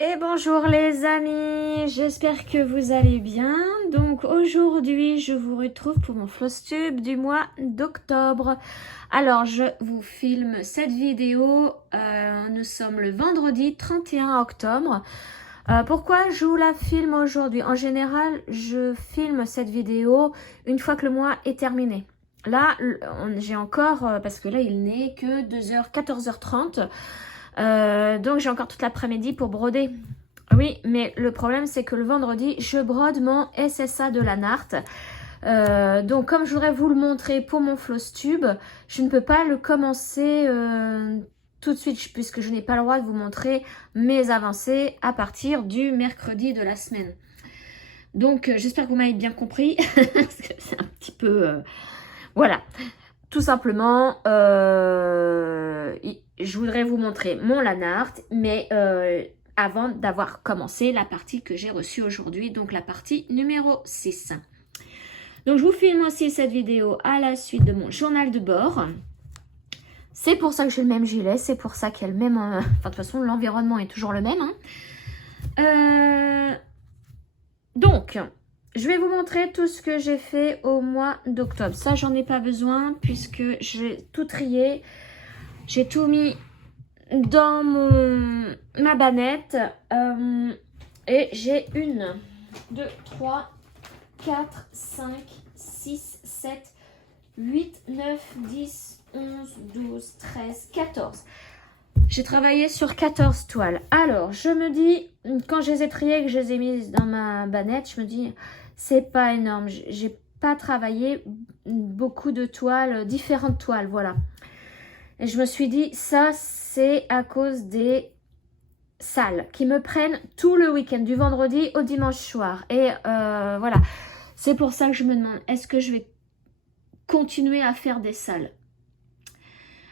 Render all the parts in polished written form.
Et bonjour les amis, j'espère que vous allez bien. Donc aujourd'hui je vous retrouve pour mon Flosstube du mois d'octobre. Alors je vous filme cette vidéo, nous sommes le vendredi 31 octobre. Pourquoi je vous la filme aujourd'hui? En général je filme cette vidéo une fois que le mois est terminé. Là j'ai encore, parce que là il n'est que 2h, 14h30. Donc j'ai encore toute l'après-midi pour broder. Oui, mais le problème c'est que le vendredi, je brode mon SSA de la Nart. Donc comme je voudrais vous le montrer pour mon Flosstube, je ne peux pas le commencer tout de suite puisque je n'ai pas le droit de vous montrer mes avancées à partir du mercredi de la semaine. Donc j'espère que vous m'avez bien compris, parce que c'est un petit peu... Voilà. Tout simplement, je voudrais vous montrer mon Lanart, mais avant d'avoir commencé la partie que j'ai reçue aujourd'hui, donc la partie numéro 6. Donc je vous filme aussi cette vidéo à la suite de mon journal de bord. C'est pour ça que j'ai le même gilet, c'est pour ça qu'il y a le même... Enfin, de toute façon, l'environnement est toujours le même. Donc... Je vais vous montrer tout ce que j'ai fait au mois d'octobre. Ça, j'en ai pas besoin puisque j'ai tout trié. J'ai tout mis dans ma bannette. Et j'ai 1, 2, 3, 4, 5, 6, 7, 8, 9, 10, 11, 12, 13, 14. J'ai travaillé sur 14 toiles. Alors, je me dis, quand je les ai triées et que je les ai mises dans ma bannette, je me dis, c'est pas énorme. J'ai pas travaillé beaucoup de toiles, différentes toiles, voilà. Et je me suis dit, ça, c'est à cause des salles qui me prennent tout le week-end, du vendredi au dimanche soir. Et voilà, c'est pour ça que je me demande, est-ce que je vais continuer à faire des salles?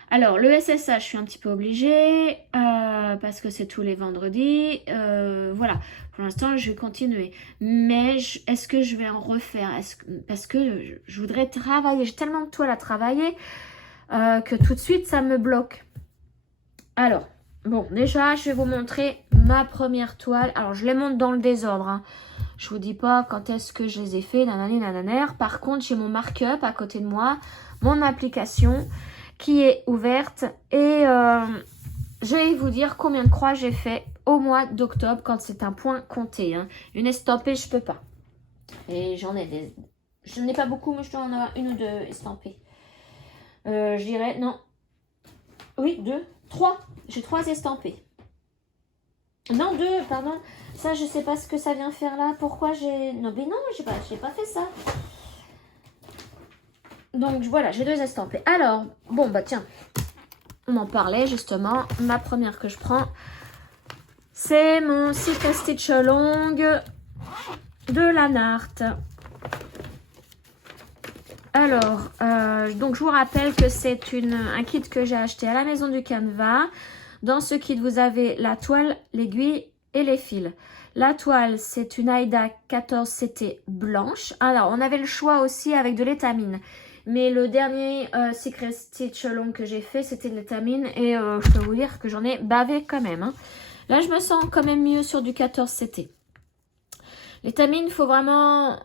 Alors, le SSA, je suis un petit peu obligée parce que c'est tous les vendredis. Voilà, pour l'instant, je vais continuer. Mais est-ce que je vais en refaire? Parce que je voudrais travailler. J'ai tellement de toiles à travailler que tout de suite, ça me bloque. Alors, bon, déjà, je vais vous montrer ma première toile. Alors, je les monte dans le désordre. Hein. Je vous dis pas quand est-ce que je les ai fait, nanani, nananer. Par contre, j'ai mon mark-up à côté de moi, mon application qui est ouverte et je vais vous dire combien de croix j'ai fait au mois d'octobre quand c'est un point compté. Hein. Une estampée, je peux pas. Et j'en ai des... Je n'ai pas beaucoup, mais je dois en avoir 1 ou 2 estampées. Je dirais, non. Oui, 2, 3. J'ai 3 estampées. Non, 2, pardon. Ça, je sais pas ce que ça vient faire là. Pourquoi j'ai... Non, mais non, j'ai pas fait ça. Donc voilà, j'ai 2 estampées. Alors, bon bah tiens, on en parlait justement. Ma première que je prends, c'est mon Secret Stitch Long de la Nart. Alors, donc je vous rappelle que c'est un kit que j'ai acheté à la maison du Canva. Dans ce kit, vous avez la toile, l'aiguille et les fils. La toile, c'est une Aida 14CT blanche. Alors, on avait le choix aussi avec de l'étamine. Mais le dernier Secret Stitch Long que j'ai fait, c'était de l'étamine. Et je peux vous dire que j'en ai bavé quand même. Hein. Là, je me sens quand même mieux sur du 14CT. L'étamine, il faut vraiment...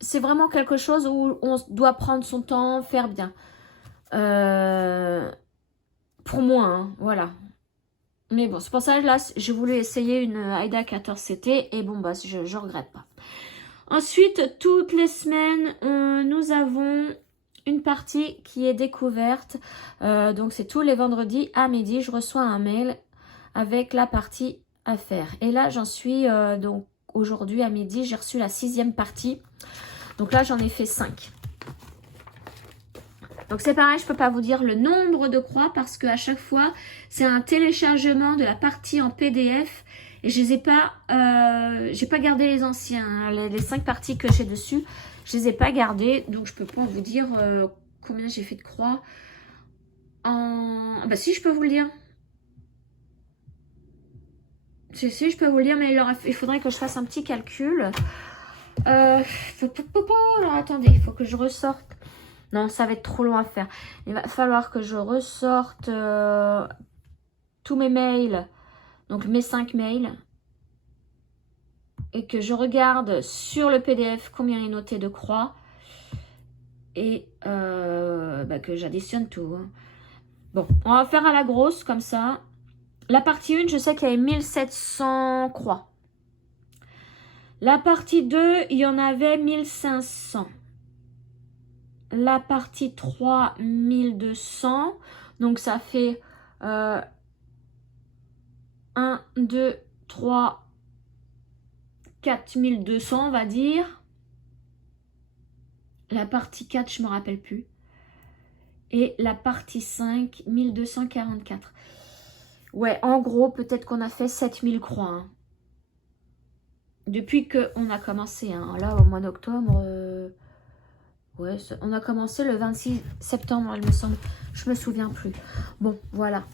c'est vraiment quelque chose où on doit prendre son temps, faire bien. Pour moi, hein, voilà. Mais bon, c'est pour ça que là, j'ai voulu essayer une Aida 14CT. Et bon, bah, je regrette pas. Ensuite, toutes les semaines, nous avons une partie qui est découverte. Donc, c'est tous les vendredis à midi. Je reçois un mail avec la partie à faire. Et là, j'en suis, donc, aujourd'hui à midi, j'ai reçu la 6e partie. Donc là, j'en ai fait 5. Donc, c'est pareil, je ne peux pas vous dire le nombre de croix parce qu'à chaque fois, c'est un téléchargement de la partie en PDF. Et je les ai pas, j'ai pas gardé les anciens, hein, les 5 parties que j'ai dessus, je les ai pas gardées, donc je peux pas vous dire combien j'ai fait de croix. Bah si, je peux vous le dire. Si, je peux vous le dire, mais il faudrait que je fasse un petit calcul. Alors attendez, il faut que je ressorte. Non, ça va être trop long à faire. Il va falloir que je ressorte tous mes mails donc mes 5 mails, et que je regarde sur le PDF combien il est noté de croix, et que j'additionne tout. Hein. Bon, on va faire à la grosse, comme ça. La partie 1, je sais qu'il y avait 1700 croix. La partie 2, il y en avait 1500. La partie 3, 1200. Donc ça fait 1, 2, 3, 4200, on va dire. La partie 4, je ne me rappelle plus. Et la partie 5, 1244. Ouais, en gros, peut-être qu'on a fait 7000 croix. Hein. Depuis qu'on a commencé. Hein. Là, au mois d'octobre, ouais, on a commencé le 26 septembre, il me semble. Je me souviens plus. Bon, voilà.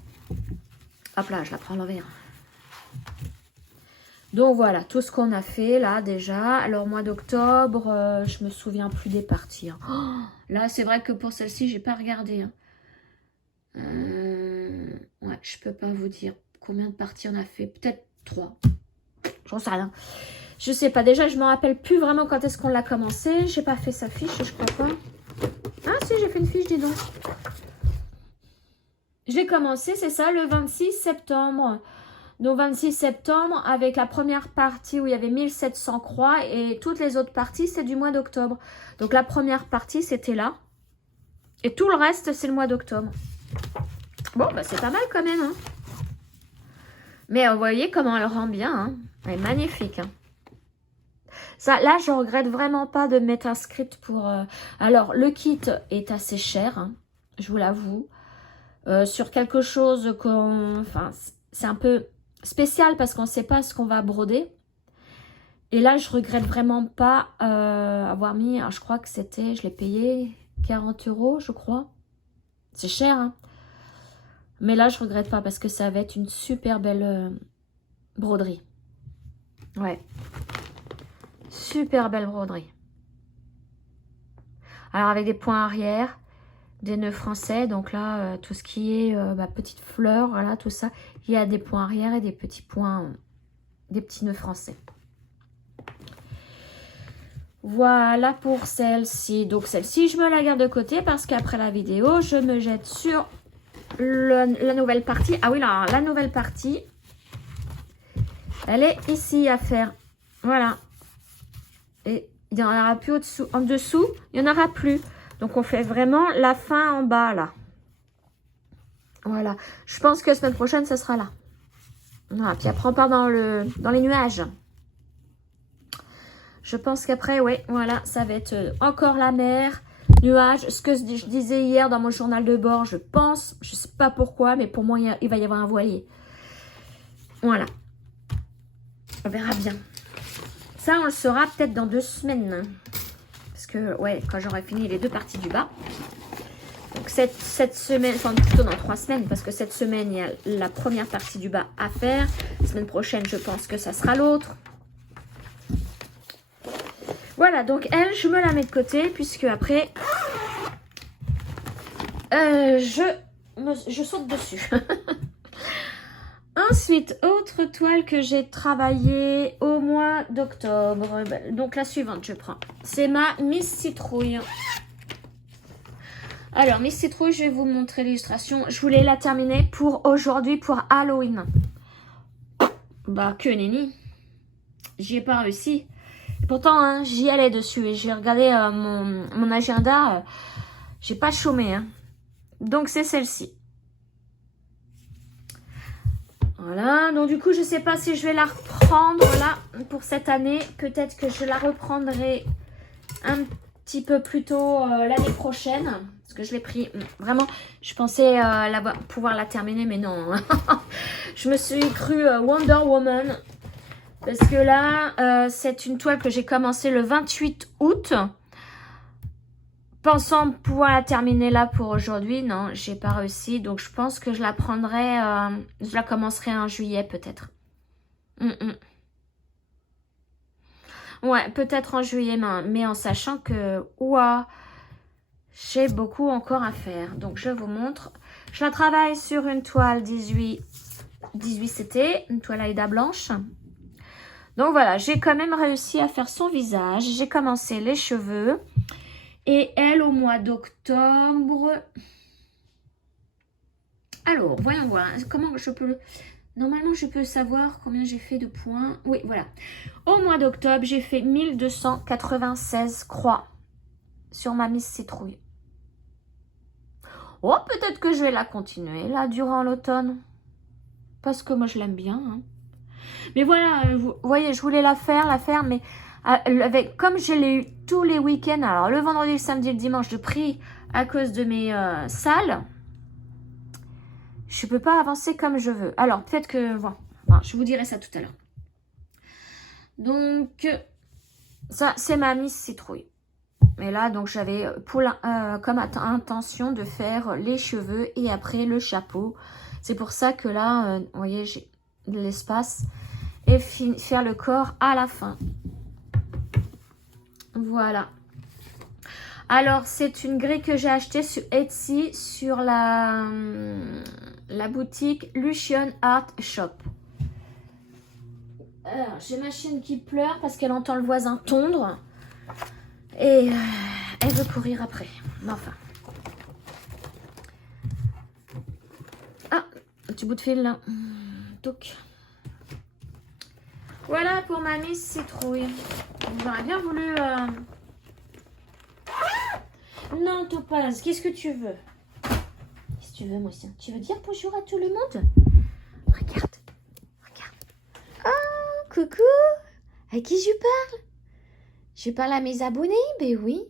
Hop là, je la prends à l'envers. Donc voilà, tout ce qu'on a fait là déjà. Alors mois d'octobre, je me souviens plus des parties. Hein. Oh, là, c'est vrai que pour celle-ci, j'ai pas regardé. Hein. Ouais, je peux pas vous dire combien de parties on a fait. Peut-être 3. J'en sais rien. Je sais pas. Déjà, je me rappelle plus vraiment quand est-ce qu'on l'a commencé. J'ai pas fait sa fiche, je crois pas. Ah si, j'ai fait une fiche, dis donc. J'ai commencé, c'est ça, le 26 septembre. Donc 26 septembre avec la première partie où il y avait 1700 croix et toutes les autres parties c'est du mois d'octobre. Donc la première partie c'était là et tout le reste c'est le mois d'octobre. Bon bah c'est pas mal quand même. Hein. Mais vous voyez comment elle rend bien. Hein. Elle est magnifique. Hein. Ça, là je regrette vraiment pas de m'être inscrite pour... Alors le kit est assez cher, hein, je vous l'avoue. Sur quelque chose qu'on... Enfin c'est un peu... spécial parce qu'on ne sait pas ce qu'on va broder. Et là, je regrette vraiment pas avoir mis, alors je crois que c'était, je l'ai payé 40 €, je crois. C'est cher, hein. Mais là, je regrette pas parce que ça va être une super belle broderie. Ouais. Super belle broderie. Alors, avec des points arrière, des nœuds français. Donc là, tout ce qui est petites fleurs, voilà, tout ça. Il y a des points arrière et des petits points, des petits nœuds français. Voilà pour celle-ci. Donc celle-ci, je me la garde de côté parce qu'après la vidéo, je me jette sur la nouvelle partie. Ah oui, là, la nouvelle partie, elle est ici à faire. Voilà. Et il n'y en aura plus au-dessous. En dessous, il n'y en aura plus. Donc on fait vraiment la fin en bas, là. Voilà. Je pense que la semaine prochaine, ça sera là. Voilà. Puis après, on part dans les nuages. Je pense qu'après, ouais, voilà, ça va être encore la mer, nuages. Ce que je disais hier dans mon journal de bord, je pense, je sais pas pourquoi, mais pour moi, il va y avoir un voilier. Voilà. On verra bien. Ça, on le saura peut-être dans 2 semaines. Parce que, ouais, quand j'aurai fini les 2 parties du bas. Donc, cette semaine, enfin plutôt dans 3 semaines, parce que cette semaine, il y a la première partie du bas à faire. La semaine prochaine, je pense que ça sera l'autre. Voilà, donc elle, je me la mets de côté, puisque après, je saute dessus. Ensuite, autre toile que j'ai travaillée au mois d'octobre. Donc la suivante, je prends. C'est ma Miss Citrouille. Alors, Miss Citrouille, je vais vous montrer l'illustration. Je voulais la terminer pour aujourd'hui, pour Halloween. Bah, que nenni. J'y ai pas réussi. Pourtant, hein, j'y allais dessus et j'ai regardé mon agenda. J'ai pas chômé. Hein. Donc, c'est celle-ci. Voilà. Donc, du coup, je sais pas si je vais la reprendre là pour cette année. Peut-être que je la reprendrai un petit peu plus tôt l'année prochaine. Parce que je l'ai pris vraiment. Je pensais pouvoir la terminer, mais non. Je me suis crue Wonder Woman. Parce que là, c'est une toile que j'ai commencé le 28 août. Pensant pouvoir la terminer là pour aujourd'hui. Non, j'ai pas réussi. Donc, je pense que je la prendrai... je la commencerai en juillet peut-être. Ouais, peut-être en juillet, mais en sachant que... Ouah, j'ai beaucoup encore à faire. Donc, je vous montre. Je la travaille sur une toile 18 18CT, une toile Aïda blanche. Donc voilà, j'ai quand même réussi à faire son visage. J'ai commencé les cheveux. Et elle, au mois d'octobre... Alors, voyons voir. Comment je peux... Normalement, je peux savoir combien j'ai fait de points. Oui, voilà. Au mois d'octobre, j'ai fait 1296 croix sur ma Miss Citrouille. Oh, peut-être que je vais la continuer, là, durant l'automne. Parce que moi, je l'aime bien. Hein. Mais voilà, vous voyez, je voulais la faire, mais avec, comme je l'ai eu tous les week-ends, alors le vendredi, le samedi, le dimanche, de prix à cause de mes salles, je peux pas avancer comme je veux. Alors, peut-être que, voilà, je vous dirai ça tout à l'heure. Donc, ça, c'est ma Miss Citrouille. Et là, donc, j'avais comme intention de faire les cheveux et après le chapeau. C'est pour ça que là, vous voyez, j'ai de l'espace. Et faire le corps à la fin. Voilà. Alors, c'est une grille que j'ai achetée sur Etsy, sur la boutique Lucian Art Shop. Alors, j'ai ma chienne qui pleure parce qu'elle entend le voisin tondre. Et elle veut courir après. Mais enfin. Ah, un petit bout de fil là. Donc. Voilà pour ma Miss Citrouille. J'aurais bien voulu... Non, Topaz, qu'est-ce que tu veux? Qu'est-ce que tu veux, moi aussi? Tu veux dire bonjour à tout le monde? Regarde. Regarde. Oh, coucou. À qui je parle? Je parle à mes abonnés? Ben oui.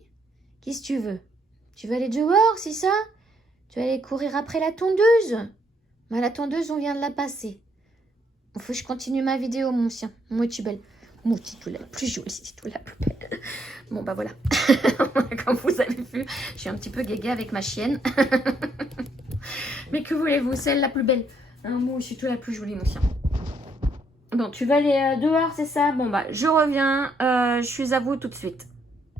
Qu'est-ce que tu veux? Tu veux aller dehors, c'est ça? Tu vas aller courir après la tondeuse? Ben, la tondeuse, on vient de la passer. Il faut que je continue ma vidéo, mon chien. Moi, tu es belle. Moi, tu es la plus jolie, tu es la plus belle. Bon, bah voilà. Comme vous avez vu, je suis un petit peu gaga avec ma chienne. Mais que voulez-vous, c'est elle la plus belle. Hein, moi, je suis la plus jolie, mon chien. Bon, tu vas aller dehors, c'est ça? Bon, bah, je reviens. Je suis à vous tout de suite.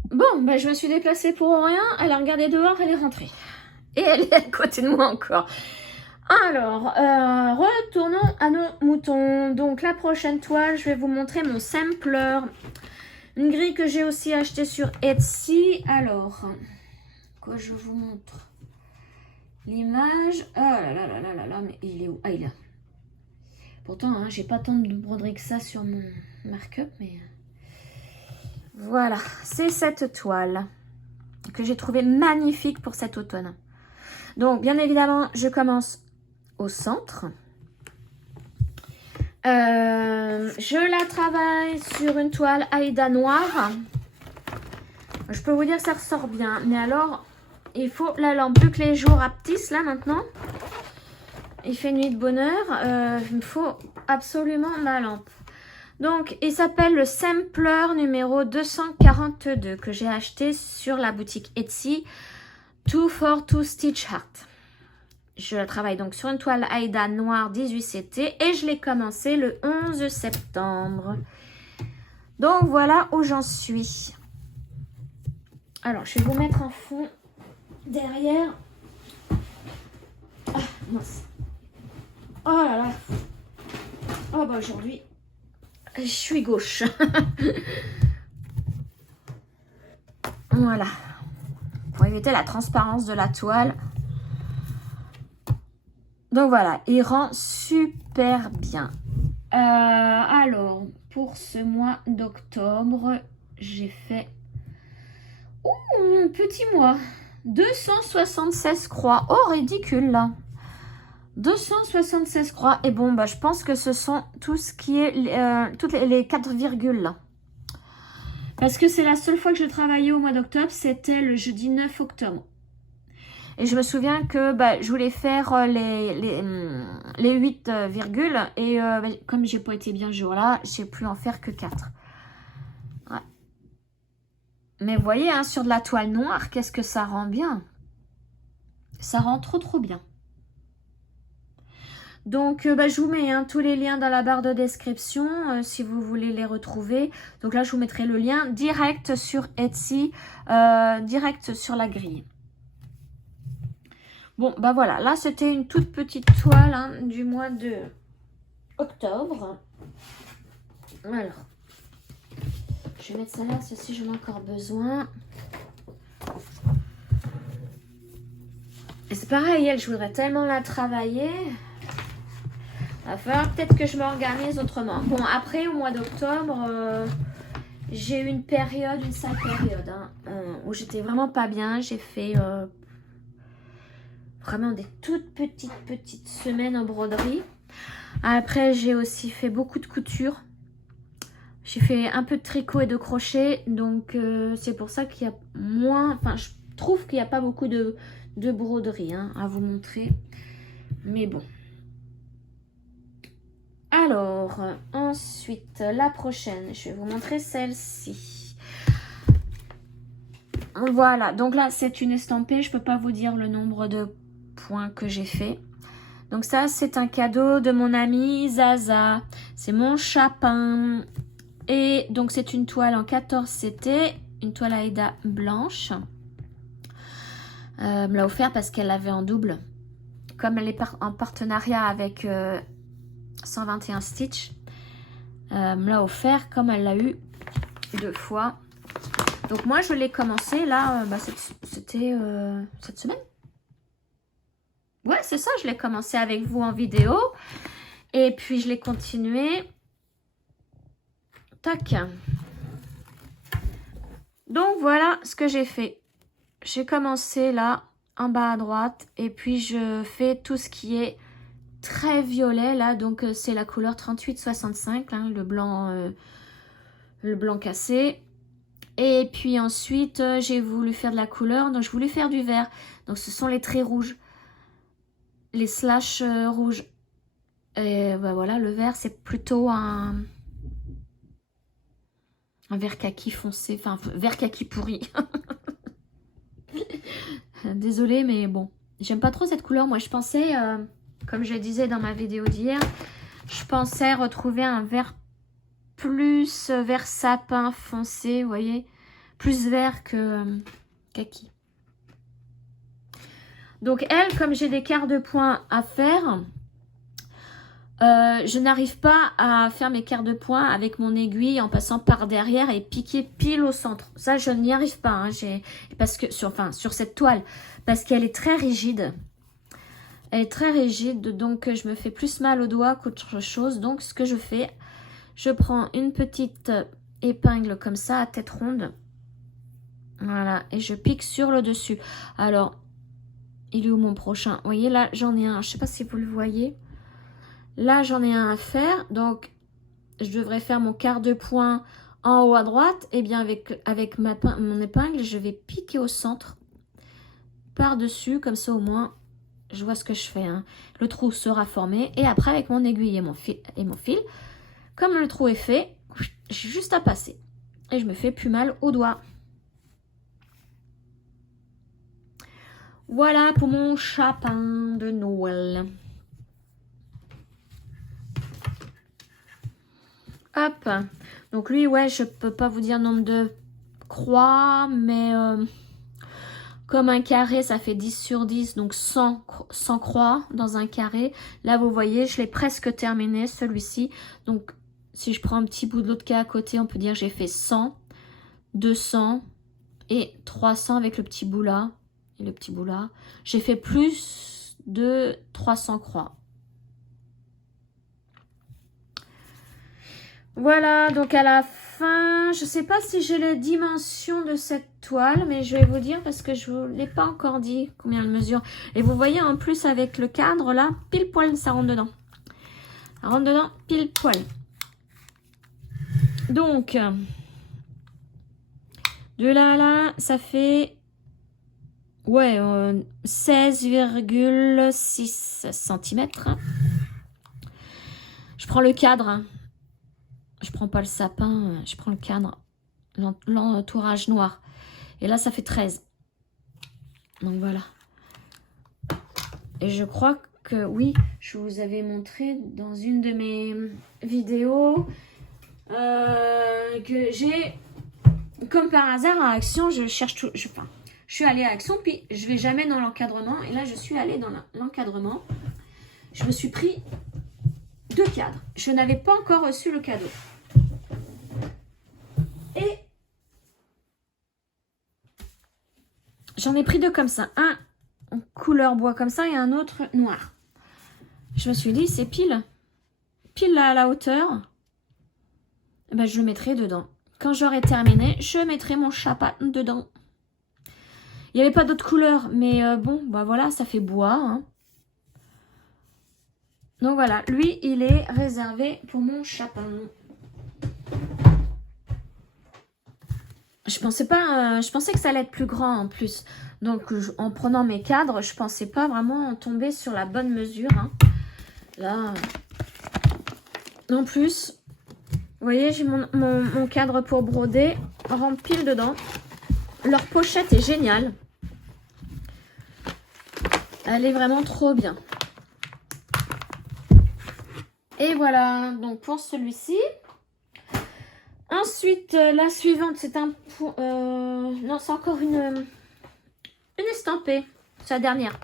Bon, bah, je me suis déplacée pour rien. Elle a regardé dehors, elle est rentrée. Et elle est à côté de moi encore. Alors, retournons à nos moutons. Donc, la prochaine toile, je vais vous montrer mon sampler. Une grille que j'ai aussi achetée sur Etsy. Alors, quoi je vous montre? L'image. Oh là là là là là là, mais il est où? Ah, il est là. Pourtant, hein, j'ai pas tant de broderie que ça sur mon markup, mais... Voilà, c'est cette toile que j'ai trouvée magnifique pour cet automne. Donc, bien évidemment, je commence au centre. Je la travaille sur une toile Aïda noire. Je peux vous dire que ça ressort bien. Mais alors, il faut la lampe. Vu que les jours rapetissent là maintenant, il fait nuit de bonheur. Il me faut absolument ma lampe. Donc, il s'appelle le sampler numéro 242 que j'ai acheté sur la boutique Etsy 242 Stitch Heart. Je la travaille donc sur une toile Aïda noire 18CT et je l'ai commencé le 11 septembre. Donc voilà où j'en suis. Alors, je vais vous mettre un fond derrière. Ah, mince. Oh là là. Oh bah aujourd'hui, je suis gauche. Voilà. Pour éviter la transparence de la toile. Donc voilà, il rend super bien. Alors, pour ce mois d'octobre, j'ai fait... un petit mois. 276 croix. Oh, ridicule là. 276 croix. Et bon, bah, je pense que ce sont tout ce qui est... toutes les 4 virgules là. Parce que c'est la seule fois que je travaillais au mois d'octobre. C'était le jeudi 9 octobre. Et je me souviens que bah, je voulais faire les 8 virgules. Et bah, comme j'ai pas été bien ce jour-là, j'ai pu en faire que 4. Ouais. Mais vous voyez, hein, sur de la toile noire, qu'est-ce que ça rend bien? Ça rend trop bien. Donc, bah, je vous mets hein, tous les liens dans la barre de description si vous voulez les retrouver. Donc là, je vous mettrai le lien direct sur Etsy, direct sur la grille. Bon, bah voilà, là c'était une toute petite toile hein, du mois de octobre. Alors, je vais mettre ça là, ceci j'en ai encore besoin. Et c'est pareil, elle, je voudrais tellement la travailler. Va falloir peut-être que je m'organise autrement. Bon, après, au mois d'octobre, j'ai eu une période, une sale période, hein, où j'étais vraiment pas bien. J'ai fait vraiment des toutes petites semaines en broderie. Après, j'ai aussi fait beaucoup de couture. J'ai fait un peu de tricot et de crochet, donc c'est pour ça qu'il y a moins... Enfin, je trouve qu'il n'y a pas beaucoup de broderie hein, à vous montrer. Mais bon. Alors, ensuite, la prochaine, je vais vous montrer celle-ci. Voilà, donc là, c'est une estampée. Je ne peux pas vous dire le nombre de points que j'ai fait. Donc ça, c'est un cadeau de mon amie Zaza. C'est mon chapin. Et donc, c'est une toile en 14 CT, une toile Aïda blanche. Me l'a offert parce qu'elle l'avait en double. Comme elle est en partenariat avec 121 Stitch, me l'a offert comme elle l'a eu 2 fois. Donc moi, je l'ai commencé là, c'était cette semaine. Ouais, c'est ça, je l'ai commencé avec vous en vidéo. Et puis, je l'ai continué. Tac. Donc, voilà ce que j'ai fait. J'ai commencé là, en bas à droite. Et puis, je fais tout ce qui est très violet là. Donc, c'est la couleur 3865, hein, le blanc cassé. Et puis ensuite, j'ai voulu faire de la couleur. Donc, je voulais faire du vert. Donc, ce sont les traits rouges. Les slash rouges. Et ben voilà, le vert, c'est plutôt un vert kaki foncé, enfin vert kaki pourri. Désolée, mais bon, j'aime pas trop cette couleur. Moi, je pensais, comme je le disais dans ma vidéo d'hier, je pensais retrouver un vert plus vert sapin foncé, vous voyez, plus vert que kaki. Donc elle, comme j'ai des quarts de points à faire, je n'arrive pas à faire mes quarts de points avec mon aiguille en passant par derrière et piquer pile au centre. Ça, je n'y arrive pas, hein, parce que sur cette toile, parce qu'elle est très rigide. Elle est très rigide, donc je me fais plus mal au doigt qu'autre chose. Donc, ce que je fais, je prends une petite épingle comme ça, à tête ronde. Voilà, et je pique sur le dessus. Alors, il est où mon prochain? Vous voyez, là, j'en ai un. Je ne sais pas si vous le voyez. Là, j'en ai un à faire, donc je devrais faire mon quart de point en haut à droite. Et bien, avec mon épingle, je vais piquer au centre, par-dessus, comme ça au moins, je vois ce que je fais. Hein. Le trou sera formé. Et après, avec mon aiguille et mon fil, comme le trou est fait, j'ai juste à passer. Et je me fais plus mal au doigt. Voilà pour mon chapin de Noël. Hop, donc lui, ouais, je peux pas vous dire nombre de croix, mais comme un carré, ça fait 10 sur 10, donc 100 croix dans un carré. Là, vous voyez, je l'ai presque terminé, celui-ci. Donc, si je prends un petit bout de l'autre cas à côté, on peut dire que j'ai fait 100, 200 et 300 avec le petit bout là. Et le petit bout là. J'ai fait plus de 300 croix. Voilà, donc à la fin, je sais pas si j'ai les dimensions de cette toile, mais je vais vous dire parce que je ne vous l'ai pas encore dit combien elle mesure. Et vous voyez en plus avec le cadre là, pile poil, ça rentre dedans. Ça rentre dedans, pile poil. Donc, de là à là, ça fait ouais, 16,6 cm. Je prends le cadre, hein. Je prends pas le sapin, je prends le cadre, l'entourage noir. Et là, ça fait 13. Donc voilà. Et je crois que oui, je vous avais montré dans une de mes vidéos que j'ai, comme par hasard, à Action, je cherche tout. Je suis allée à Action, puis je vais jamais dans l'encadrement. Et là, je suis allée dans l'encadrement. Je me suis pris 2 cadres. Je n'avais pas encore reçu le cadeau. Et j'en ai pris 2 comme ça. Un en couleur bois comme ça et un autre noir. Je me suis dit, c'est pile là à la hauteur. Et ben, je le mettrai dedans. Quand j'aurai terminé, je mettrai mon chapat dedans. Il n'y avait pas d'autres couleurs, mais bon, bah voilà, ça fait bois. Hein. Donc voilà, lui, il est réservé pour mon chapin. Je pensais que ça allait être plus grand en plus. Donc en prenant mes cadres, je pensais pas vraiment tomber sur la bonne mesure. Hein. Là, en plus, vous voyez, j'ai mon cadre pour broder rentre pile dedans. Leur pochette est géniale. Elle est vraiment trop bien. Et voilà, donc pour celui-ci. Ensuite, la suivante, c'est un... non, c'est encore une estampée. C'est la dernière.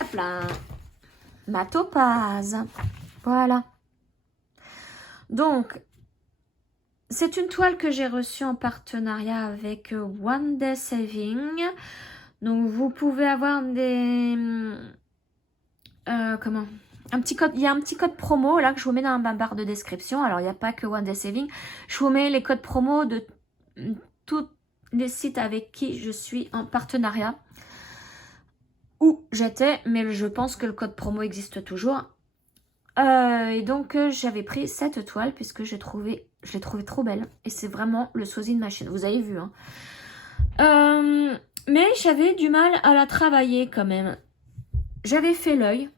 Hop là. Ma topaz. Voilà. Donc, c'est une toile que j'ai reçue en partenariat avec One Day Saving. Donc, vous pouvez avoir des... comment un petit code, il y a un petit code promo là que je vous mets dans ma barre de description. Alors il n'y a pas que One Day Saving, je vous mets les codes promo de tous les sites avec qui je suis en partenariat, où j'étais, mais je pense que le code promo existe toujours. Et donc j'avais pris cette toile puisque je l'ai trouvée trop belle et c'est vraiment le sosie de ma chaîne, vous avez vu hein. Mais j'avais du mal à la travailler quand même. J'avais fait l'œil.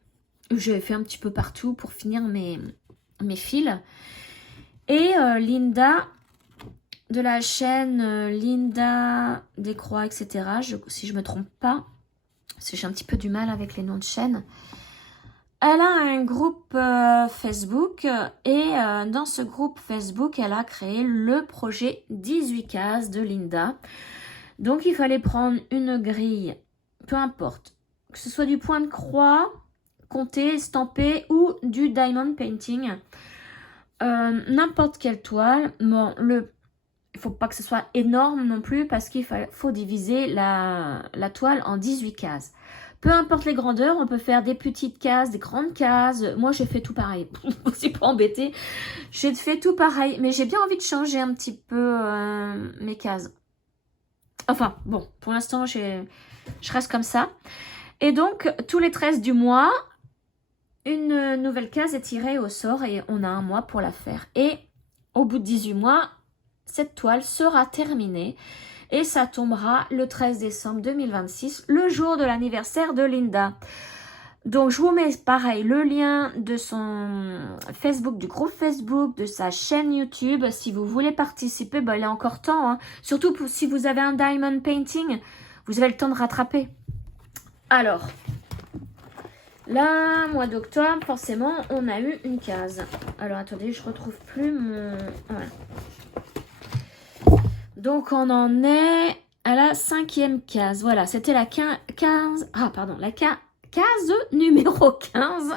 J'avais fait un petit peu partout pour finir mes fils. Et Linda, de la chaîne Linda Descroix, etc. Si je ne me trompe pas, parce que j'ai un petit peu du mal avec les noms de chaînes. Elle a un groupe Facebook et dans ce groupe Facebook, elle a créé le projet 18 cases de Linda. Donc, il fallait prendre une grille, peu importe, que ce soit du point de croix, compté, estampé ou du diamond painting. N'importe quelle toile. Bon, il faut pas que ce soit énorme non plus parce qu'il faut diviser la toile en 18 cases. Peu importe les grandeurs, on peut faire des petites cases, des grandes cases. Moi, j'ai fait tout pareil. C'est pas embêté. J'ai fait tout pareil. Mais j'ai bien envie de changer un petit peu mes cases. Enfin, bon, pour l'instant, je reste comme ça. Et donc, tous les 13 du mois, une nouvelle case est tirée au sort et on a un mois pour la faire. Et au bout de 18 mois, cette toile sera terminée et ça tombera le 13 décembre 2026, le jour de l'anniversaire de Linda. Donc, je vous mets pareil le lien de son Facebook, du groupe Facebook, de sa chaîne YouTube. Si vous voulez participer, ben, il y a encore temps. Hein. Surtout si vous avez un diamond painting, vous avez le temps de rattraper. Alors... là, mois d'octobre, forcément, on a eu une case. Alors, attendez, je retrouve plus mon... voilà. Donc, on en est à la 5e case. Voilà, c'était la 15... ah, pardon, la case numéro 15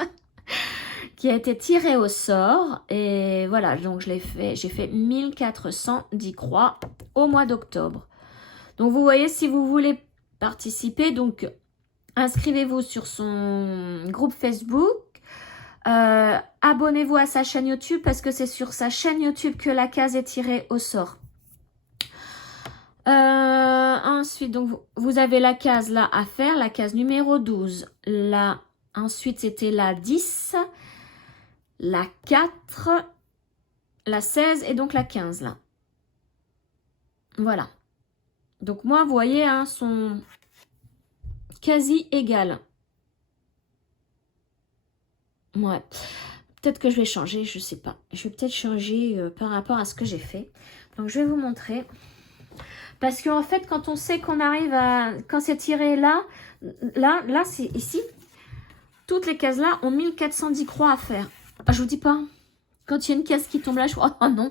qui a été tirée au sort. Et voilà, donc je l'ai fait. J'ai fait 1410 croix au mois d'octobre. Donc, vous voyez, si vous voulez participer, donc... inscrivez-vous sur son groupe Facebook. Abonnez-vous à sa chaîne YouTube parce que c'est sur sa chaîne YouTube que la case est tirée au sort. Ensuite, donc vous avez la case là à faire, la case numéro 12. Là, ensuite, c'était la 10, la 4, la 16 et donc la 15 là. Voilà. Donc moi, vous voyez, hein, sont... quasi égal. Ouais. Peut-être que je vais changer, je sais pas. Je vais peut-être changer par rapport à ce que j'ai fait. Donc, je vais vous montrer. Parce qu'en fait, quand on sait qu'on arrive à... quand c'est tiré là, c'est ici. Toutes les cases là ont 1410 croix à faire. Ah, je vous dis pas. Quand il y a une case qui tombe là, je crois, oh non.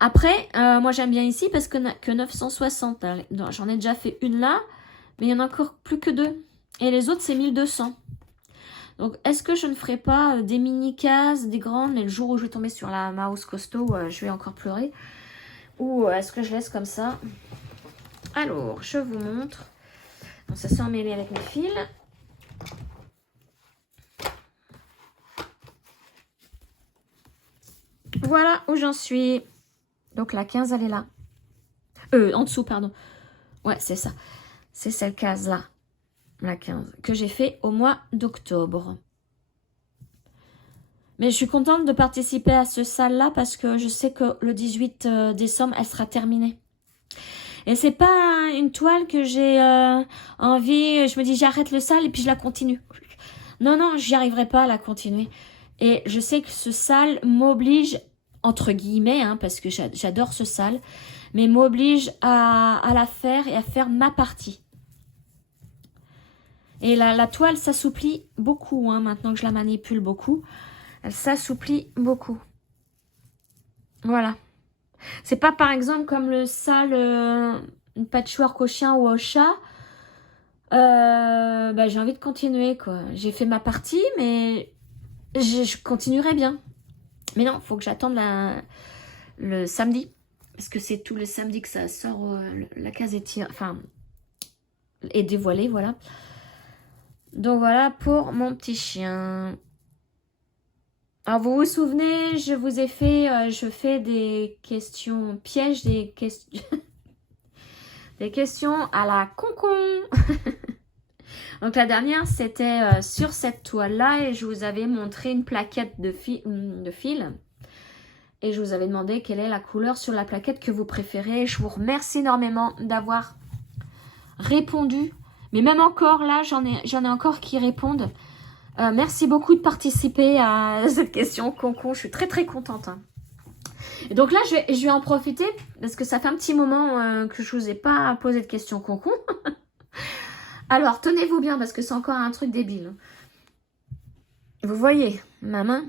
Après, moi j'aime bien ici parce que 960. J'en ai déjà fait une là. Mais il y en a encore plus que 2. Et les autres, c'est 1200. Donc, est-ce que je ne ferai pas des mini cases, des grandes, mais le jour où je vais tomber sur la mouse costaud, je vais encore pleurer. Ou est-ce que je laisse comme ça? Alors, je vous montre. Donc, ça s'est emmêlé avec mes fils. Voilà où j'en suis. Donc, la 15, elle est là. En dessous, pardon. Ouais, c'est ça. C'est cette case-là. La 15. Que j'ai fait au mois d'octobre. Mais je suis contente de participer à ce salle-là parce que je sais que le 18 décembre, elle sera terminée. Et c'est pas une toile que j'ai envie, je me dis j'arrête le salle et puis je la continue. Non, non, j'y arriverai pas à la continuer. Et je sais que ce salle m'oblige, entre guillemets, hein, parce que j'adore ce salle, mais m'oblige à la faire et à faire ma partie. Et la toile s'assouplit beaucoup, hein, maintenant que je la manipule beaucoup. Elle s'assouplit beaucoup. Voilà. C'est pas par exemple comme le sale patchwork au chien ou au chat. J'ai envie de continuer, quoi. J'ai fait ma partie, mais je continuerai bien. Mais non, faut que j'attende le samedi. Parce que c'est tout le samedi que ça sort, la case est dévoilée, voilà. Donc voilà pour mon petit chien. Alors vous vous souvenez, je vous ai fait, je fais des questions pièges, des questions à la concon. Donc la dernière, c'était sur cette toile-là et je vous avais montré une plaquette de fil. Et je vous avais demandé quelle est la couleur sur la plaquette que vous préférez. Je vous remercie énormément d'avoir répondu. Mais même encore là, j'en ai encore qui répondent. Merci beaucoup de participer à cette question concon. Je suis très très contente. Hein. Et donc là, je vais en profiter parce que ça fait un petit moment que je vous ai pas posé de questions concon. Alors, tenez-vous bien parce que c'est encore un truc débile. Vous voyez, ma main,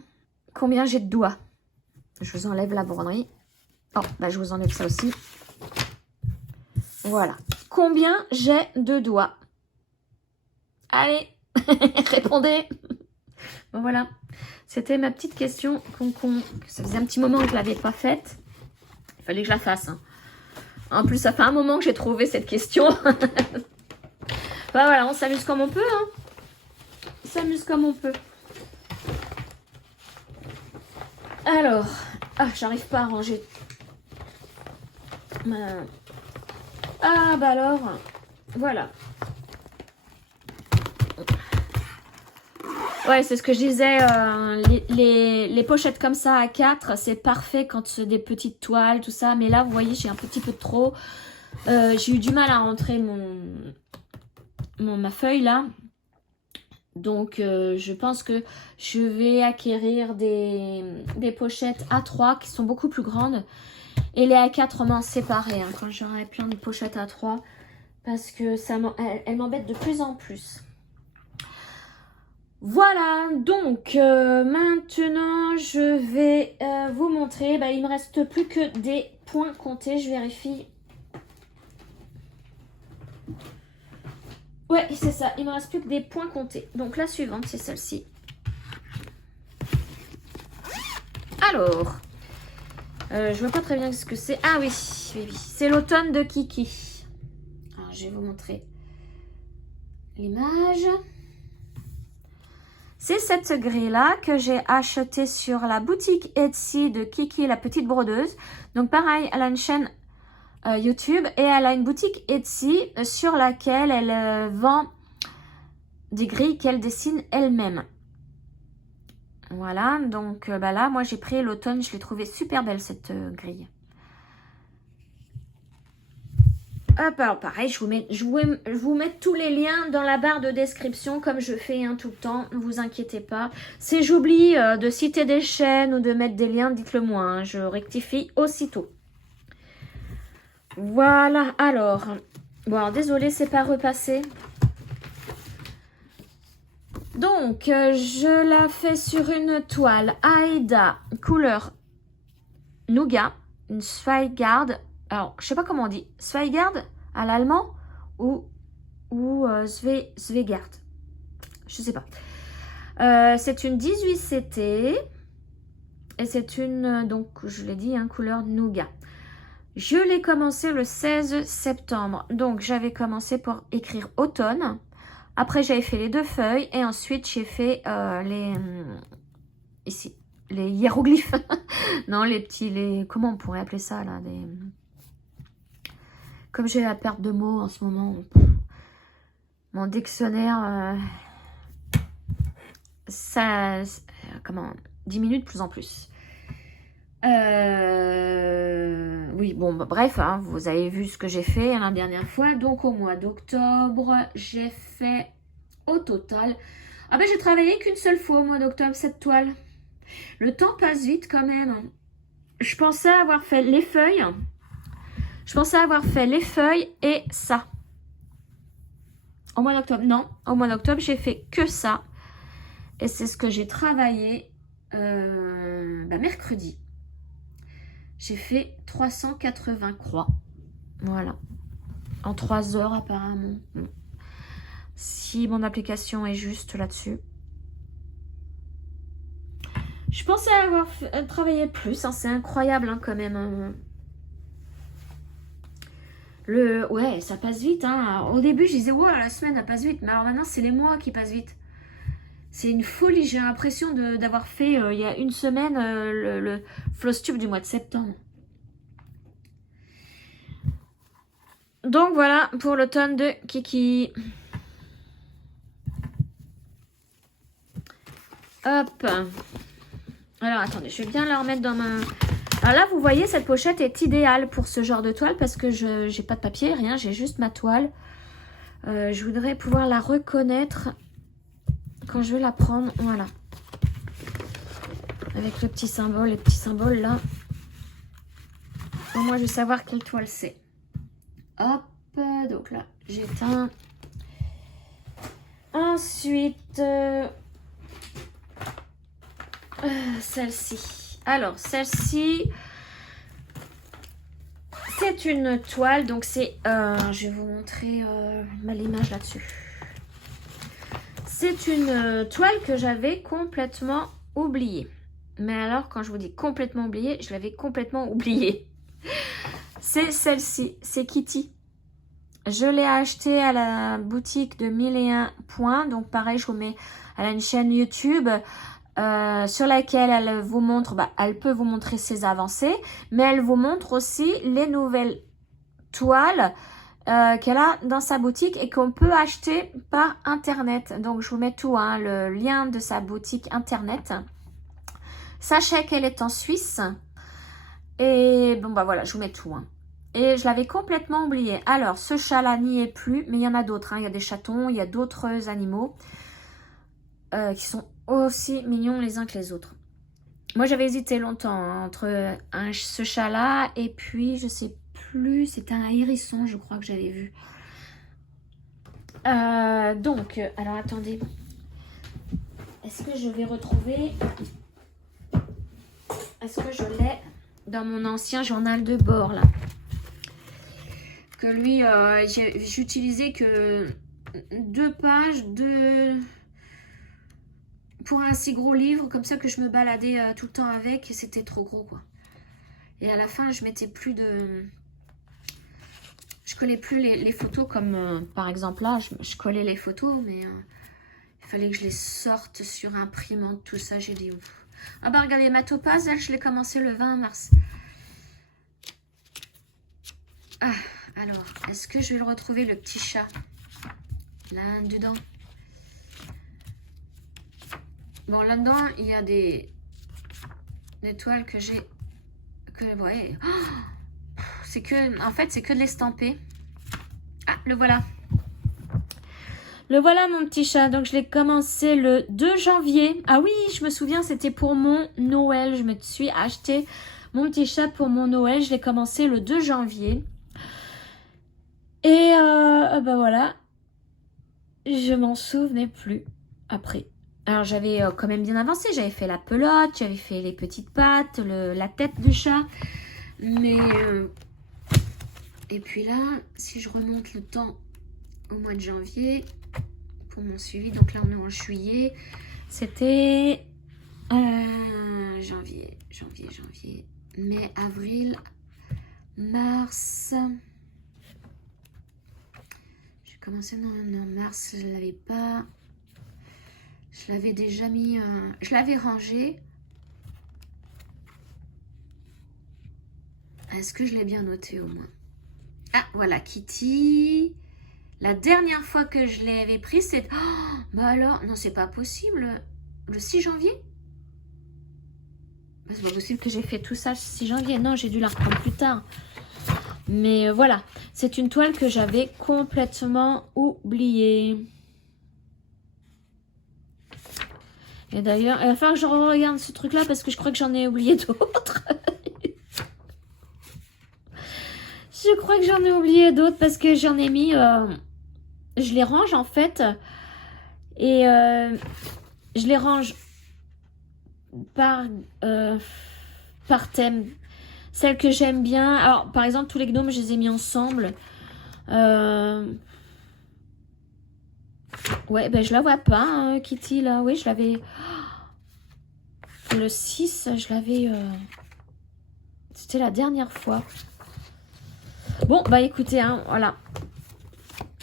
combien j'ai de doigts? Je vous enlève la broderie. Oh, je vous enlève ça aussi. Voilà. Combien j'ai de doigts? Allez, répondez. Bon, voilà. C'était ma petite question concon. Ça faisait un petit moment que je ne l'avais pas faite. Il fallait que je la fasse. Hein. En plus, ça fait un moment que j'ai trouvé cette question. Voilà, on s'amuse comme on peut. Hein. On s'amuse comme on peut. Alors, j'arrive pas à ranger. Alors, voilà. Ouais, c'est ce que je disais, les pochettes comme ça à 4, c'est parfait quand c'est des petites toiles, tout ça. Mais là, vous voyez, j'ai un petit peu de trop. J'ai eu du mal à rentrer ma feuille là. Donc, je pense que je vais acquérir des pochettes A3 qui sont beaucoup plus grandes. Et les A4 m'en séparer hein, quand j'aurai plein de pochettes A3. Parce que elles m'embêtent de plus en plus. Voilà, donc maintenant je vais vous montrer. Il me reste plus que des points comptés. Je vérifie. Ouais, c'est ça. Il me reste plus que des points comptés. Donc la suivante, c'est celle-ci. Alors, je vois pas très bien ce que c'est. Ah oui, oui, oui. C'est l'automne de Kiki. Alors, je vais vous montrer l'image. C'est cette grille-là que j'ai achetée sur la boutique Etsy de Kiki, la petite brodeuse. Donc pareil, elle a une chaîne YouTube et elle a une boutique Etsy sur laquelle elle vend des grilles qu'elle dessine elle-même. Voilà, donc là, moi j'ai pris l'automne, je l'ai trouvée super belle cette grille. Hop, alors pareil, je vous mets tous les liens dans la barre de description comme je fais hein, tout le temps, ne vous inquiétez pas. Si j'oublie de citer des chaînes ou de mettre des liens, dites-le moi, hein, je rectifie aussitôt. Voilà, alors, bon, désolée, c'est pas repassé. Donc, je la fais sur une toile Aida couleur Nougat, une Zweigard. Alors, je sais pas comment on dit. Zweigard à l'allemand ou Svegard. Je sais pas. C'est une 18 CT. Et c'est une, donc je l'ai dit, couleur nougat. Je l'ai commencé le 16 septembre. Donc j'avais commencé pour écrire automne. Après j'avais fait les 2 feuilles. Et ensuite j'ai fait ici, les hiéroglyphes. Non, comment on pourrait appeler ça là, comme j'ai la perte de mots en ce moment. Mon dictionnaire, ça, diminue de plus en plus. Oui, bon, bref, vous avez vu ce que j'ai fait la dernière fois. Donc, au mois d'octobre, j'ai fait au total... Ah ben, j'ai travaillé qu'une seule fois au mois d'octobre, cette toile. Le temps passe vite quand même. Je pensais avoir fait les feuilles. Et ça. Au mois d'octobre, non. Au mois d'octobre, j'ai fait que ça. Et c'est ce que j'ai travaillé mercredi. J'ai fait 380 croix. Voilà. En 3 heures apparemment. Si mon application est juste là-dessus. Je pensais avoir travaillé plus. C'est incroyable quand même. Ouais, ça passe vite. Au début, je disais, ouais, la semaine, elle passe vite. Mais alors maintenant, c'est les mois qui passent vite. C'est une folie. J'ai l'impression d'avoir fait, il y a une semaine, le floss tube du mois de septembre. Donc, voilà pour l'automne de Kiki. Hop. Alors, attendez, je vais bien la remettre dans ma... Alors là, vous voyez, cette pochette est idéale pour ce genre de toile parce que je n'ai pas de papier, rien, j'ai juste ma toile. Je voudrais pouvoir la reconnaître quand je vais la prendre, voilà. Avec le petit symbole, les petits symboles là. Au moins, je vais savoir quelle toile c'est. Hop, donc là, j'éteins. Ensuite, celle-ci. Alors, celle-ci, c'est une toile. Donc, c'est... je vais vous montrer l'image là-dessus. C'est une toile que j'avais complètement oubliée. Mais alors, quand je vous dis complètement oubliée, je l'avais complètement oubliée. C'est celle-ci. C'est Kitty. Je l'ai achetée à la boutique de 1001 points. Donc, pareil, je vous mets... Elle a une chaîne YouTube... sur laquelle elle vous montre, elle peut vous montrer ses avancées, mais elle vous montre aussi les nouvelles toiles qu'elle a dans sa boutique et qu'on peut acheter par internet. Donc je vous mets tout, le lien de sa boutique internet. Sachez qu'elle est en Suisse et bon voilà, je vous mets tout. Et je l'avais complètement oublié. Alors ce chat-là n'y est plus, mais il y en a d'autres. Il y a des chatons, il y a d'autres animaux qui sont aussi mignons les uns que les autres. Moi j'avais hésité longtemps entre ce chat là et puis je sais plus, c'était un hérisson je crois que j'avais vu. Donc alors attendez, est-ce que je vais retrouver, est-ce que je l'ai dans mon ancien journal de bord là, que lui j'utilisais que 2 pages pour un si gros livre, comme ça que je me baladais tout le temps avec, et c'était trop gros quoi. Et à la fin, je mettais plus de... Je collais plus les photos comme par exemple là, je collais les photos, mais il fallait que je les sorte sur imprimante, tout ça, j'ai dit ouf. Ah bah regardez, ma topaz, elle, je l'ai commencé le 20 mars. Ah, alors, est-ce que je vais le retrouver, le petit chat? Là, dedans. Bon, là-dedans, il y a des toiles que j'ai... Ouais. Oh, c'est que... En fait, c'est que de l'estampé. Ah, le voilà. Le voilà, mon petit chat. Donc, je l'ai commencé le 2 janvier. Ah oui, je me souviens, c'était pour mon Noël. Je me suis acheté mon petit chat pour mon Noël. Je l'ai commencé le 2 janvier. Et bah voilà. Je m'en souvenais plus après. Alors, j'avais quand même bien avancé. J'avais fait la pelote, j'avais fait les petites pattes, la tête du chat. Mais... Et puis là, si je remonte le temps au mois de janvier pour mon suivi. Donc là, on est en juillet. C'était janvier, mai, avril, mars. J'ai commencé dans mars, je ne l'avais pas. Je l'avais déjà mis, je l'avais rangé. Est-ce que je l'ai bien noté au moins? Ah, voilà, Kitty. La dernière fois que je l'avais pris, c'est... Oh, bah alors, non, c'est pas possible. Le 6 janvier? C'est pas possible que j'ai fait tout ça le 6 janvier. Non, j'ai dû la reprendre plus tard. Mais voilà, c'est une toile que j'avais complètement oubliée. Et d'ailleurs, il va falloir que je regarde ce truc-là parce que je crois que j'en ai oublié d'autres. Je crois que j'en ai oublié d'autres parce que j'en ai mis... je les range en fait. Et je les range par thème. Celles que j'aime bien. Alors, par exemple, tous les gnomes, je les ai mis ensemble. Ouais, ben je la vois pas, hein, Kitty, là. Oui, je l'avais... Le 6, je l'avais... C'était la dernière fois. Bon, bah écoutez, hein, voilà.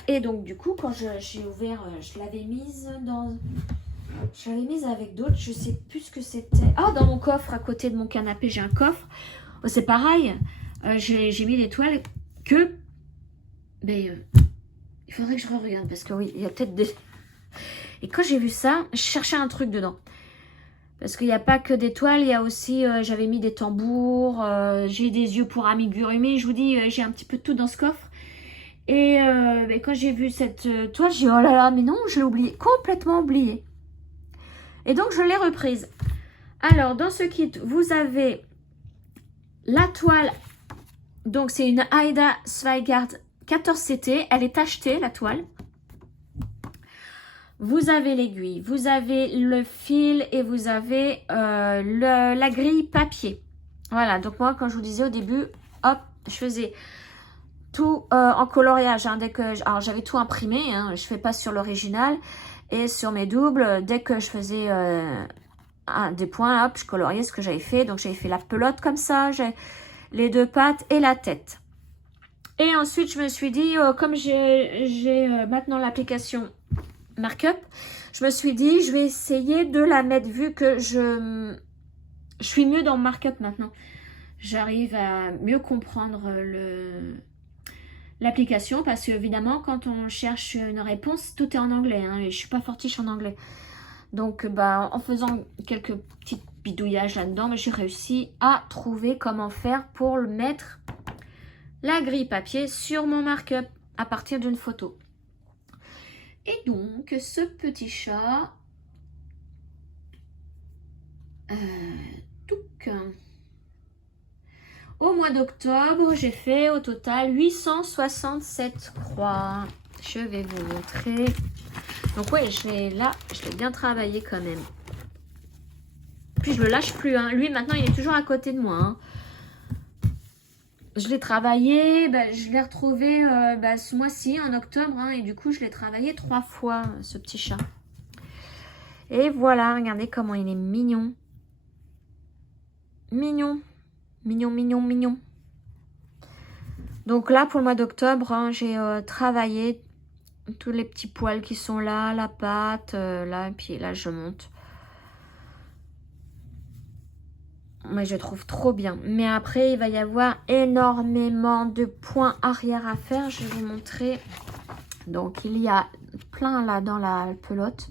Et donc, du coup, quand j'ai ouvert, je l'avais mise dans... Je l'avais mise avec d'autres, je sais plus ce que c'était. Ah, dans mon coffre, à côté de mon canapé, j'ai un coffre. Oh, c'est pareil. J'ai mis des toiles que... Mais il faudrait que je regarde parce que oui, il y a peut-être des... Et quand j'ai vu ça, je cherchais un truc dedans. Parce qu'il n'y a pas que des toiles, il y a aussi... j'avais mis des tambours, j'ai des yeux pour amigurumi. Je vous dis, j'ai un petit peu de tout dans ce coffre. Et quand j'ai vu cette toile, j'ai dit, oh là là, mais non, je l'ai oublié, complètement oublié. Et donc, je l'ai reprise. Alors, dans ce kit, vous avez la toile. Donc, c'est une Aida Zweigart 14CT. Elle est tachetée, la toile. Vous avez l'aiguille, vous avez le fil et vous avez la grille papier. Voilà, donc moi, quand je vous disais au début, hop, je faisais tout en coloriage. Hein, dès que alors, j'avais tout imprimé, hein, je ne fais pas sur l'original. Et sur mes doubles, dès que je faisais des points, hop, je coloriais ce que j'avais fait. Donc, j'avais fait la pelote comme ça, j'ai les deux pattes et la tête. Et ensuite, je me suis dit, comme j'ai maintenant l'application Markup, je me suis dit, je vais essayer de la mettre vu que je suis mieux dans Markup maintenant. J'arrive à mieux comprendre l'application parce que évidemment quand on cherche une réponse, tout est en anglais, hein, et je suis pas fortiche en anglais. Donc bah, en faisant quelques petits bidouillages là-dedans, j'ai réussi à trouver comment faire pour le mettre la grille papier sur mon Markup à partir d'une photo. Et donc, ce petit chat, au mois d'octobre, j'ai fait au total 867 croix. Je vais vous montrer. Donc oui, je l'ai bien travaillé quand même. Puis je le lâche plus. Hein. Lui, maintenant, il est toujours à côté de moi. Hein. Je l'ai travaillé, je l'ai retrouvé ce mois-ci, en octobre. Hein, et du coup, je l'ai travaillé 3 fois, ce petit chat. Et voilà, regardez comment il est mignon. Mignon. Mignon, mignon, mignon. Donc là, pour le mois d'octobre, hein, j'ai travaillé tous les petits poils qui sont là, la patte, là, et puis là, je monte. Mais je trouve trop bien. Mais après, il va y avoir énormément de points arrière à faire. Je vais vous montrer. Donc, il y a plein là dans la pelote.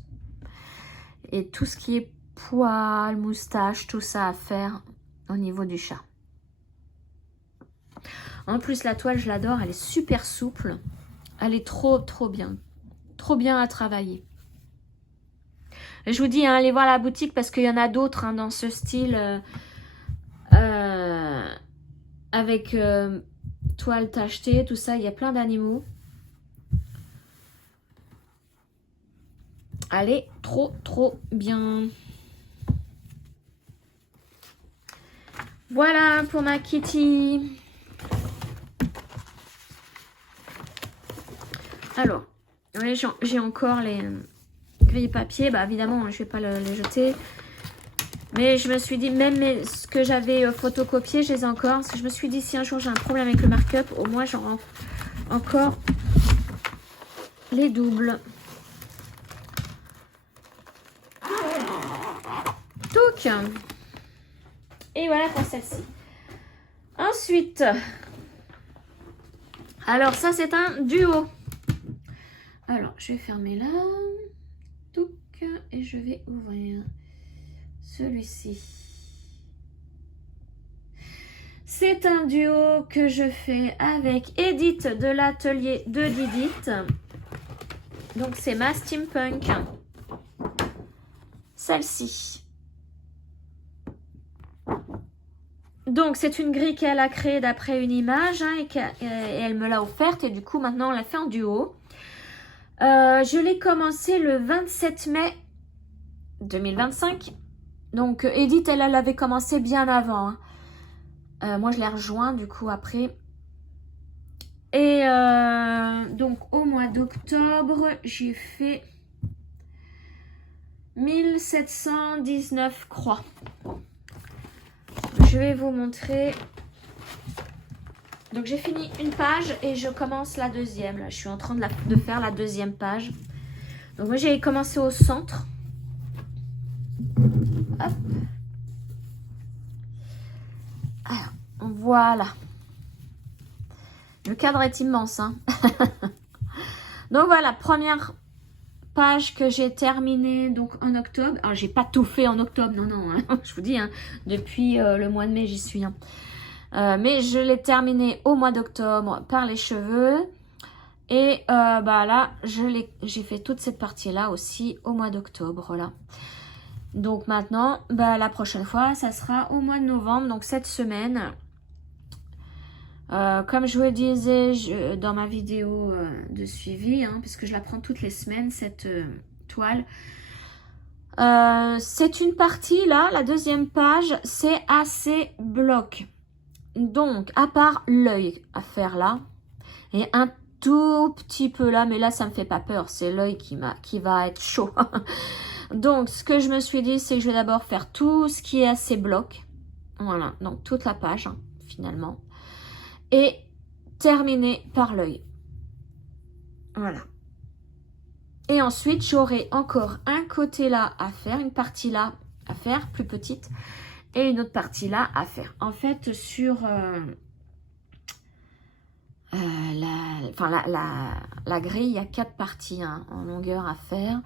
Et tout ce qui est poils, moustache, tout ça à faire au niveau du chat. En plus, la toile, je l'adore. Elle est super souple. Elle est trop, trop bien. Trop bien à travailler. Et je vous dis, hein, allez voir la boutique parce qu'il y en a d'autres hein, dans ce style. Avec toile tachetée, tout ça, il y a plein d'animaux. Allez, trop trop bien. Voilà pour ma Kitty. Alors, Oui, j'ai encore les grilles papier. Bah évidemment, je vais pas les jeter. Mais je me suis dit, même ce que j'avais photocopié, je les ai encore. Parce que je me suis dit, si un jour j'ai un problème avec le markup, au moins j'aurai encore les doubles. Donc, et voilà pour celle-ci. Ensuite, alors ça c'est un duo. Alors, je vais fermer là. Touc, et je vais ouvrir celui-ci. C'est un duo que je fais avec Edith de l'atelier de Didith. Donc c'est ma steampunk. Celle-ci. Donc c'est une grille qu'elle a créée d'après une image hein, et elle me l'a offerte et du coup maintenant on l'a fait en duo. Je l'ai commencé le 27 mai 2025. Donc Edith elle l'avait commencé bien avant. Hein. Moi je l'ai rejoint du coup après. Et donc au mois d'octobre j'ai fait 1719 croix. Je vais vous montrer. Donc j'ai fini une page et je commence la deuxième. Là, je suis en train de faire la deuxième page. Donc moi j'ai commencé au centre. Hop. Alors, voilà. Le cadre est immense. Hein. Donc voilà, première page que j'ai terminée donc en octobre. Alors j'ai pas tout fait en octobre, non, hein. Je vous dis, hein, depuis le mois de mai j'y suis. Hein. Mais je l'ai terminé au mois d'octobre par les cheveux. Et bah là, j'ai fait toute cette partie-là aussi au mois d'octobre. Là. Donc maintenant, bah, la prochaine fois, ça sera au mois de novembre, donc cette semaine. Comme je vous le disais dans ma vidéo de suivi, hein, puisque je la prends toutes les semaines, cette toile. C'est une partie là, la deuxième page, c'est assez bloc. Donc, à part l'œil à faire là, et un tout petit peu là, mais là ça me fait pas peur, c'est l'œil qui va être chaud. Donc, ce que je me suis dit, c'est que je vais d'abord faire tout ce qui est assez bloc. Voilà, donc toute la page, hein, finalement. Et terminer par l'œil. Voilà. Et ensuite, j'aurai encore un côté là à faire, une partie là à faire, plus petite, et une autre partie là à faire. En fait, sur la grille, il y a 4 parties hein, en longueur à faire.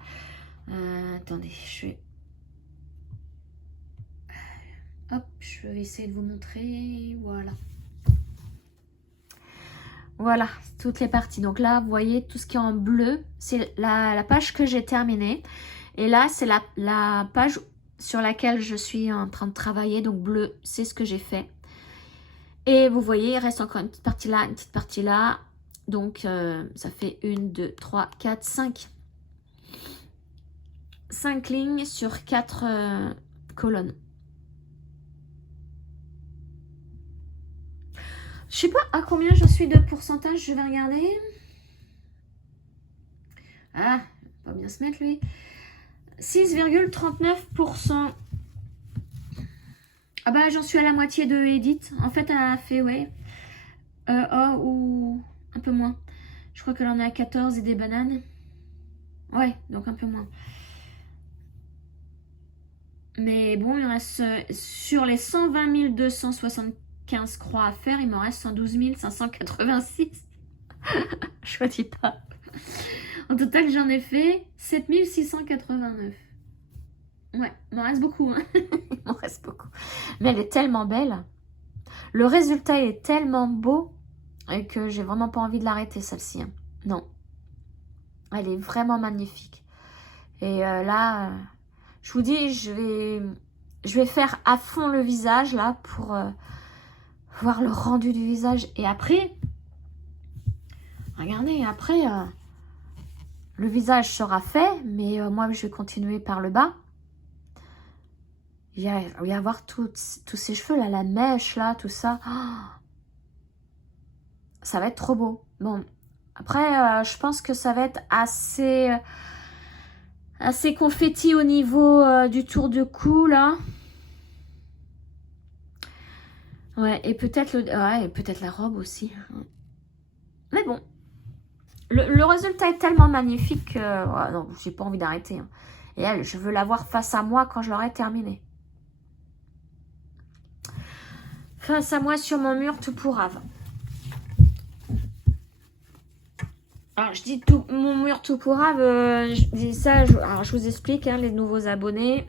Attendez, je vais essayer de vous montrer. Voilà. Voilà, toutes les parties. Donc là, vous voyez, tout ce qui est en bleu, c'est la page que j'ai terminée. Et là, c'est la page sur laquelle je suis en train de travailler. Donc bleu, c'est ce que j'ai fait. Et vous voyez, il reste encore une petite partie là, une petite partie là. Donc, ça fait 1, 2, 3, 4, 5. 5 lignes sur 4 colonnes. Je sais pas à combien je suis de pourcentage, je vais regarder. Ah, pas bien se mettre lui. 6,39%. Ah bah j'en suis à la moitié de Edith. En fait elle a fait ouais. Ou un peu moins. Je crois qu'elle en est à 14 et des bananes. Ouais, donc un peu moins. Mais bon, il reste sur les 120 275 croix à faire, il m'en reste 112 586. Je ne dis pas. En total, j'en ai fait 7 689. Ouais, il m'en reste beaucoup. Hein. Il m'en reste beaucoup. Mais elle est tellement belle. Le résultat il est tellement beau et que j'ai vraiment pas envie de l'arrêter, celle-ci. Hein. Non. Elle est vraiment magnifique. Et là, je vous dis, je vais faire à fond le visage là pour voir le rendu du visage. Et après, regardez, après, le visage sera fait, mais moi, je vais continuer par le bas. Il va y avoir tous ces cheveux là, la mèche là, tout ça. Oh, ça va être trop beau. Bon, Après, je pense que ça va être assez confetti au niveau du tour de cou, là. Ouais, et peut-être peut-être la robe aussi. Mais bon, le résultat est tellement magnifique que non, j'ai pas envie d'arrêter. Hein. Et elle, je veux la voir face à moi quand je l'aurai terminé. Face à moi sur mon mur tout pourrave. Alors, je dis tout, mon mur tout pourrave, je dis ça, alors je vous explique, hein, les nouveaux abonnés.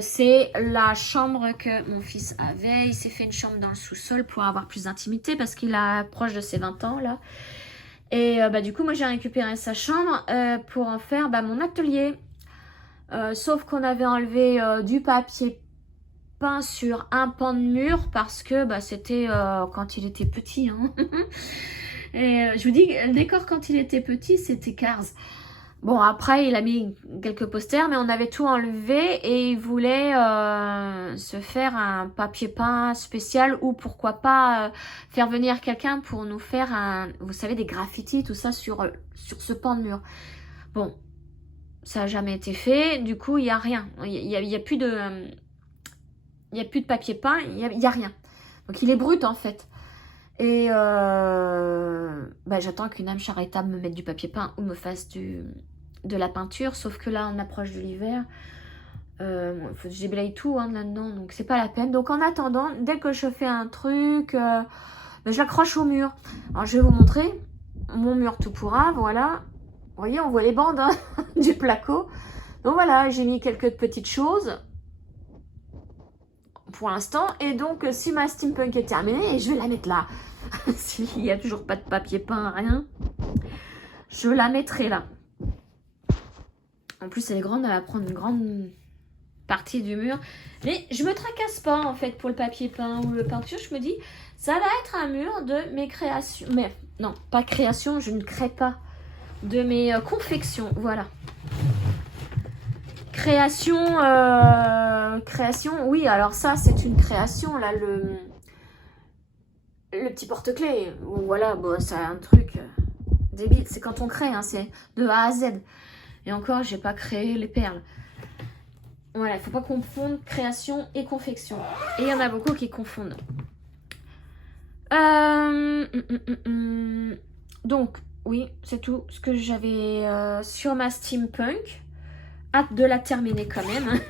C'est la chambre que mon fils avait. Il s'est fait une chambre dans le sous-sol pour avoir plus d'intimité parce qu'il a proche de ses 20 ans là. Et du coup, moi j'ai récupéré sa chambre pour en faire mon atelier. Sauf qu'on avait enlevé du papier peint sur un pan de mur parce que c'était quand il était petit. Hein. Et je vous dis, le décor quand il était petit, c'était Cars. Bon, après, il a mis quelques posters, mais on avait tout enlevé et il voulait se faire un papier peint spécial ou pourquoi pas faire venir quelqu'un pour nous faire vous savez, des graffitis, tout ça sur ce pan de mur. Bon, ça n'a jamais été fait, du coup, il n'y a rien. Il y a plus de... il n'y a plus de papier peint, il y a rien. Donc, il est brut, en fait. Et j'attends qu'une âme charitable me mette du papier peint ou me fasse de la peinture. Sauf que là, on approche de l'hiver. Il faut que je déblaye tout là-dedans. Donc, c'est pas la peine. Donc, en attendant, dès que je fais un truc, je l'accroche au mur. Alors, je vais vous montrer mon mur tout pourra. Voilà. Vous voyez, on voit les bandes du placo. Donc, voilà, j'ai mis quelques petites choses pour l'instant. Et donc, si ma steampunk est terminée, je vais la mettre là. S'il n'y a toujours pas de papier peint, rien, je la mettrai là. En plus, elle est grande, elle va prendre une grande partie du mur. Mais je me tracasse pas, en fait, pour le papier peint ou le peinture. Je me dis, ça va être un mur de mes créations. Mais non, pas création, je ne crée pas. De mes confections, voilà. Création, oui, alors ça, c'est une création, là, le petit porte-clés, voilà, c'est un truc débile. C'est quand on crée, hein, c'est de A à Z. Et encore, j'ai pas créé les perles. Voilà, il faut pas confondre création et confection. Et il y en a beaucoup qui confondent. Donc, oui, c'est tout ce que j'avais sur ma steampunk. Hâte de la terminer quand même. Hein.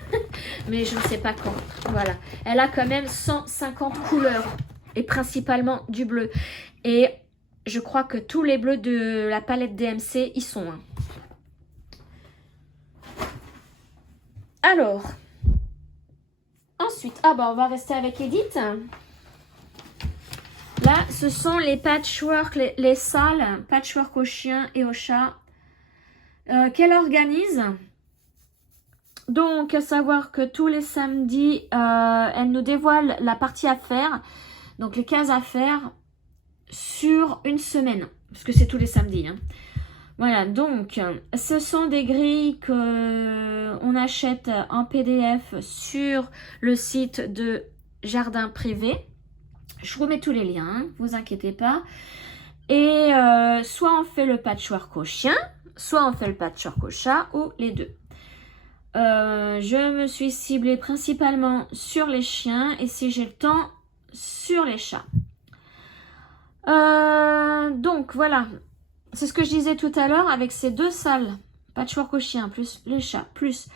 Mais je ne sais pas quand. Voilà. Elle a quand même 150 couleurs. Et principalement du bleu. Et je crois que tous les bleus de la palette DMC y sont. Hein. Alors, ensuite, on va rester avec Edith. Là, ce sont les patchwork, les salles patchwork au chien et au chat qu'elle organise. Donc, à savoir que tous les samedis, elle nous dévoile la partie à faire. Donc, les cases à faire sur une semaine. Parce que c'est tous les samedis. Hein. Voilà, donc, ce sont des grilles qu'on achète en PDF sur le site de Jardin Privé. Je vous mets tous les liens, hein, vous inquiétez pas. Et soit on fait le patchwork au chien, soit on fait le patchwork au chat, ou les deux. Je me suis ciblée principalement sur les chiens et si j'ai le temps, sur les chats. Donc voilà, c'est ce que je disais tout à l'heure avec ces deux salles, patchwork au chien plus les chats, plus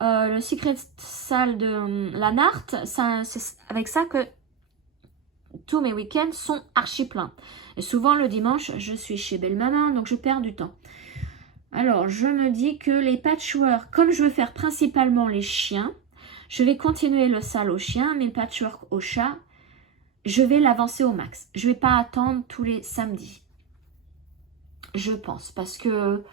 le secret salle de la Narte, c'est avec ça que tous mes week-ends sont archi pleins. Et souvent le dimanche, je suis chez Belle Maman, donc je perds du temps. Alors, je me dis que les patchwork, comme je veux faire principalement les chiens, je vais continuer le sale au chien, mais patchwork au chat, je vais l'avancer au max. Je ne vais pas attendre tous les samedis. Je pense, parce que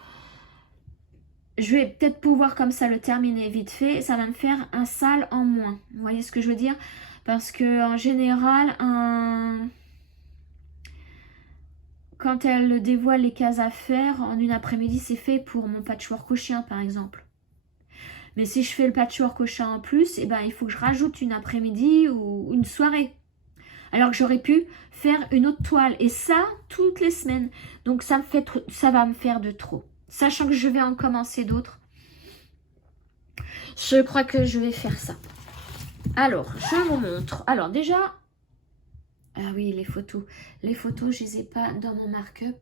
je vais peut-être pouvoir comme ça le terminer vite fait. Ça va me faire un sale en moins. Vous voyez ce que je veux dire? Parce que en général, quand elle dévoile les cases à faire, en une après-midi, c'est fait pour mon patchwork au chien, par exemple. Mais si je fais le patchwork au chat en plus, il faut que je rajoute une après-midi ou une soirée. Alors que j'aurais pu faire une autre toile. Et ça, toutes les semaines. Donc ça va me faire de trop. Sachant que je vais en commencer d'autres. Je crois que je vais faire ça. Alors, je vous montre. Alors déjà... Ah oui, les photos. Les photos, je les ai pas dans mon mark-up.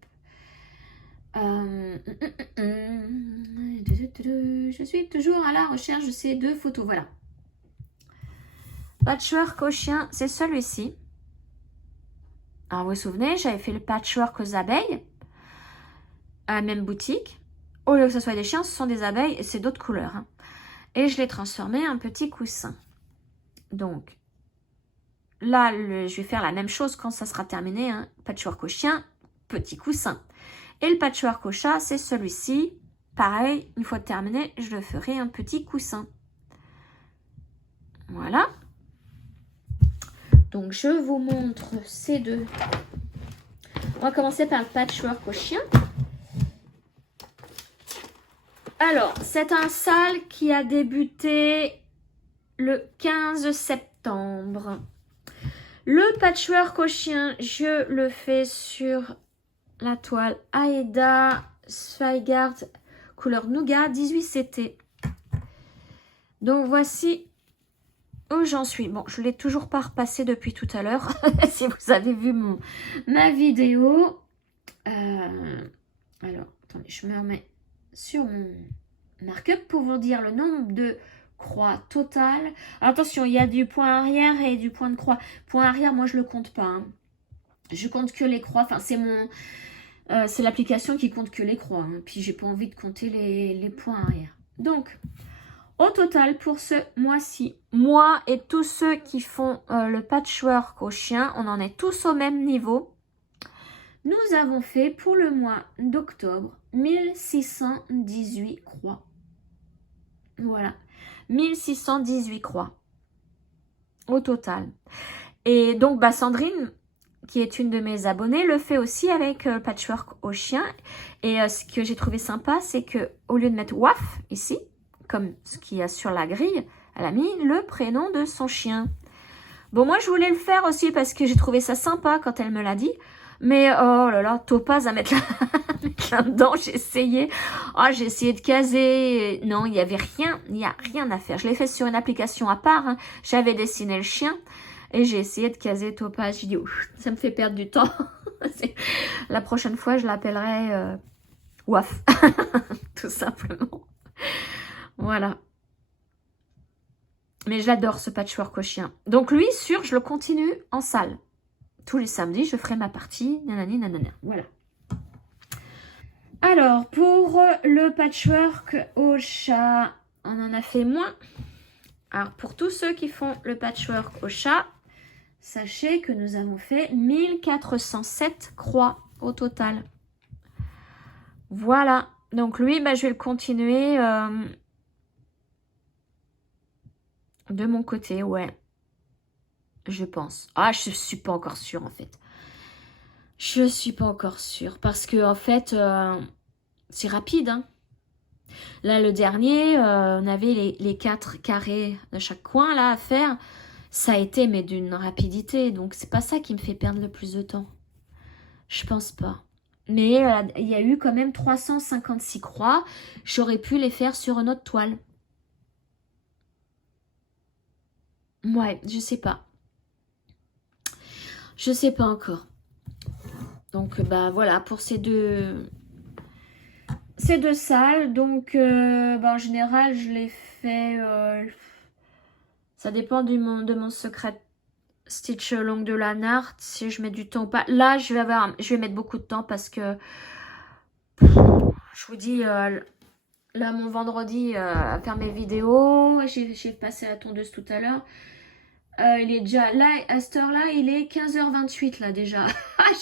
Je suis toujours à la recherche de ces 2 photos. Voilà. Patchwork au chien, c'est celui-ci. Alors, vous vous souvenez, j'avais fait le patchwork aux abeilles. À la même boutique. Au lieu que ce soit des chiens, ce sont des abeilles et c'est d'autres couleurs. Hein. Et je l'ai transformé en petit coussin. Donc, là, je vais faire la même chose quand ça sera terminé. Hein. Patchwork au chien, petit coussin. Et le patchwork au chat, c'est celui-ci. Pareil, une fois terminé, je le ferai un petit coussin. Voilà. Donc, je vous montre ces 2. On va commencer par le patchwork au chien. Alors, c'est un sale qui a débuté le 15 septembre. Le patchwork au chien, je le fais sur la toile Aida Zweigart couleur Nougat 18CT. Donc voici où j'en suis. Bon, je ne l'ai toujours pas repassé depuis tout à l'heure. Si vous avez vu ma vidéo. Alors, attendez, je me remets sur mon mark-up pour vous dire le nombre de croix totales. Alors, attention, il y a du point arrière et du point de croix. Point arrière, moi, je le compte pas. Hein. Je compte que les croix. Enfin, c'est l'application qui compte que les croix. Hein. Puis, j'ai pas envie de compter les points arrière. Donc, au total, pour ce mois-ci, moi et tous ceux qui font le patchwork au chien, on en est tous au même niveau. Nous avons fait pour le mois d'octobre 1618 croix. Voilà, 1618 croix au total. Et donc, bah, Sandrine, qui est une de mes abonnées, le fait aussi avec patchwork au chien. Et ce que j'ai trouvé sympa, c'est que au lieu de mettre WAF ici, comme ce qu'il y a sur la grille, elle a mis le prénom de son chien. Bon, moi, je voulais le faire aussi parce que j'ai trouvé ça sympa quand elle me l'a dit. Mais, oh là là, topaz à mettre là-dedans, j'ai essayé. Oh, j'ai essayé de caser. Non, il n'y avait rien, il n'y a rien à faire. Je l'ai fait sur une application à part. Hein. J'avais dessiné le chien et j'ai essayé de caser topaz. J'ai dit, ça me fait perdre du temps. La prochaine fois, je l'appellerai WAF, tout simplement. Voilà. Mais j'adore ce patchwork au chien. Donc lui, sûr, je le continue en salle. Tous les samedis, je ferai ma partie. Nanani, nanana. Voilà. Alors, pour le patchwork au chat, on en a fait moins. Alors, pour tous ceux qui font le patchwork au chat, sachez que nous avons fait 1407 croix au total. Voilà. Donc lui, bah, je vais le continuer de mon côté, ouais. Je pense. Ah, je suis pas encore sûre en fait. Je suis pas encore sûre parce que en fait, c'est rapide. Hein. Là, le dernier, on avait les 4 carrés de chaque coin là à faire. Ça a été mais d'une rapidité. Donc, c'est pas ça qui me fait perdre le plus de temps. Je pense pas. Mais il y a eu quand même 356 croix. J'aurais pu les faire sur une autre toile. Ouais, je sais pas. Je sais pas encore. Donc, bah voilà, pour ces deux salles. Donc, bah, en général, je les fais... ça dépend de mon secret stitch longue de Lanart, si je mets du temps ou pas. Là, je vais mettre beaucoup de temps parce que... Je vous dis... là, mon vendredi, à faire mes vidéos. J'ai passé la tondeuse tout à l'heure. Il est déjà là, à cette heure-là, il est 15h28 là déjà.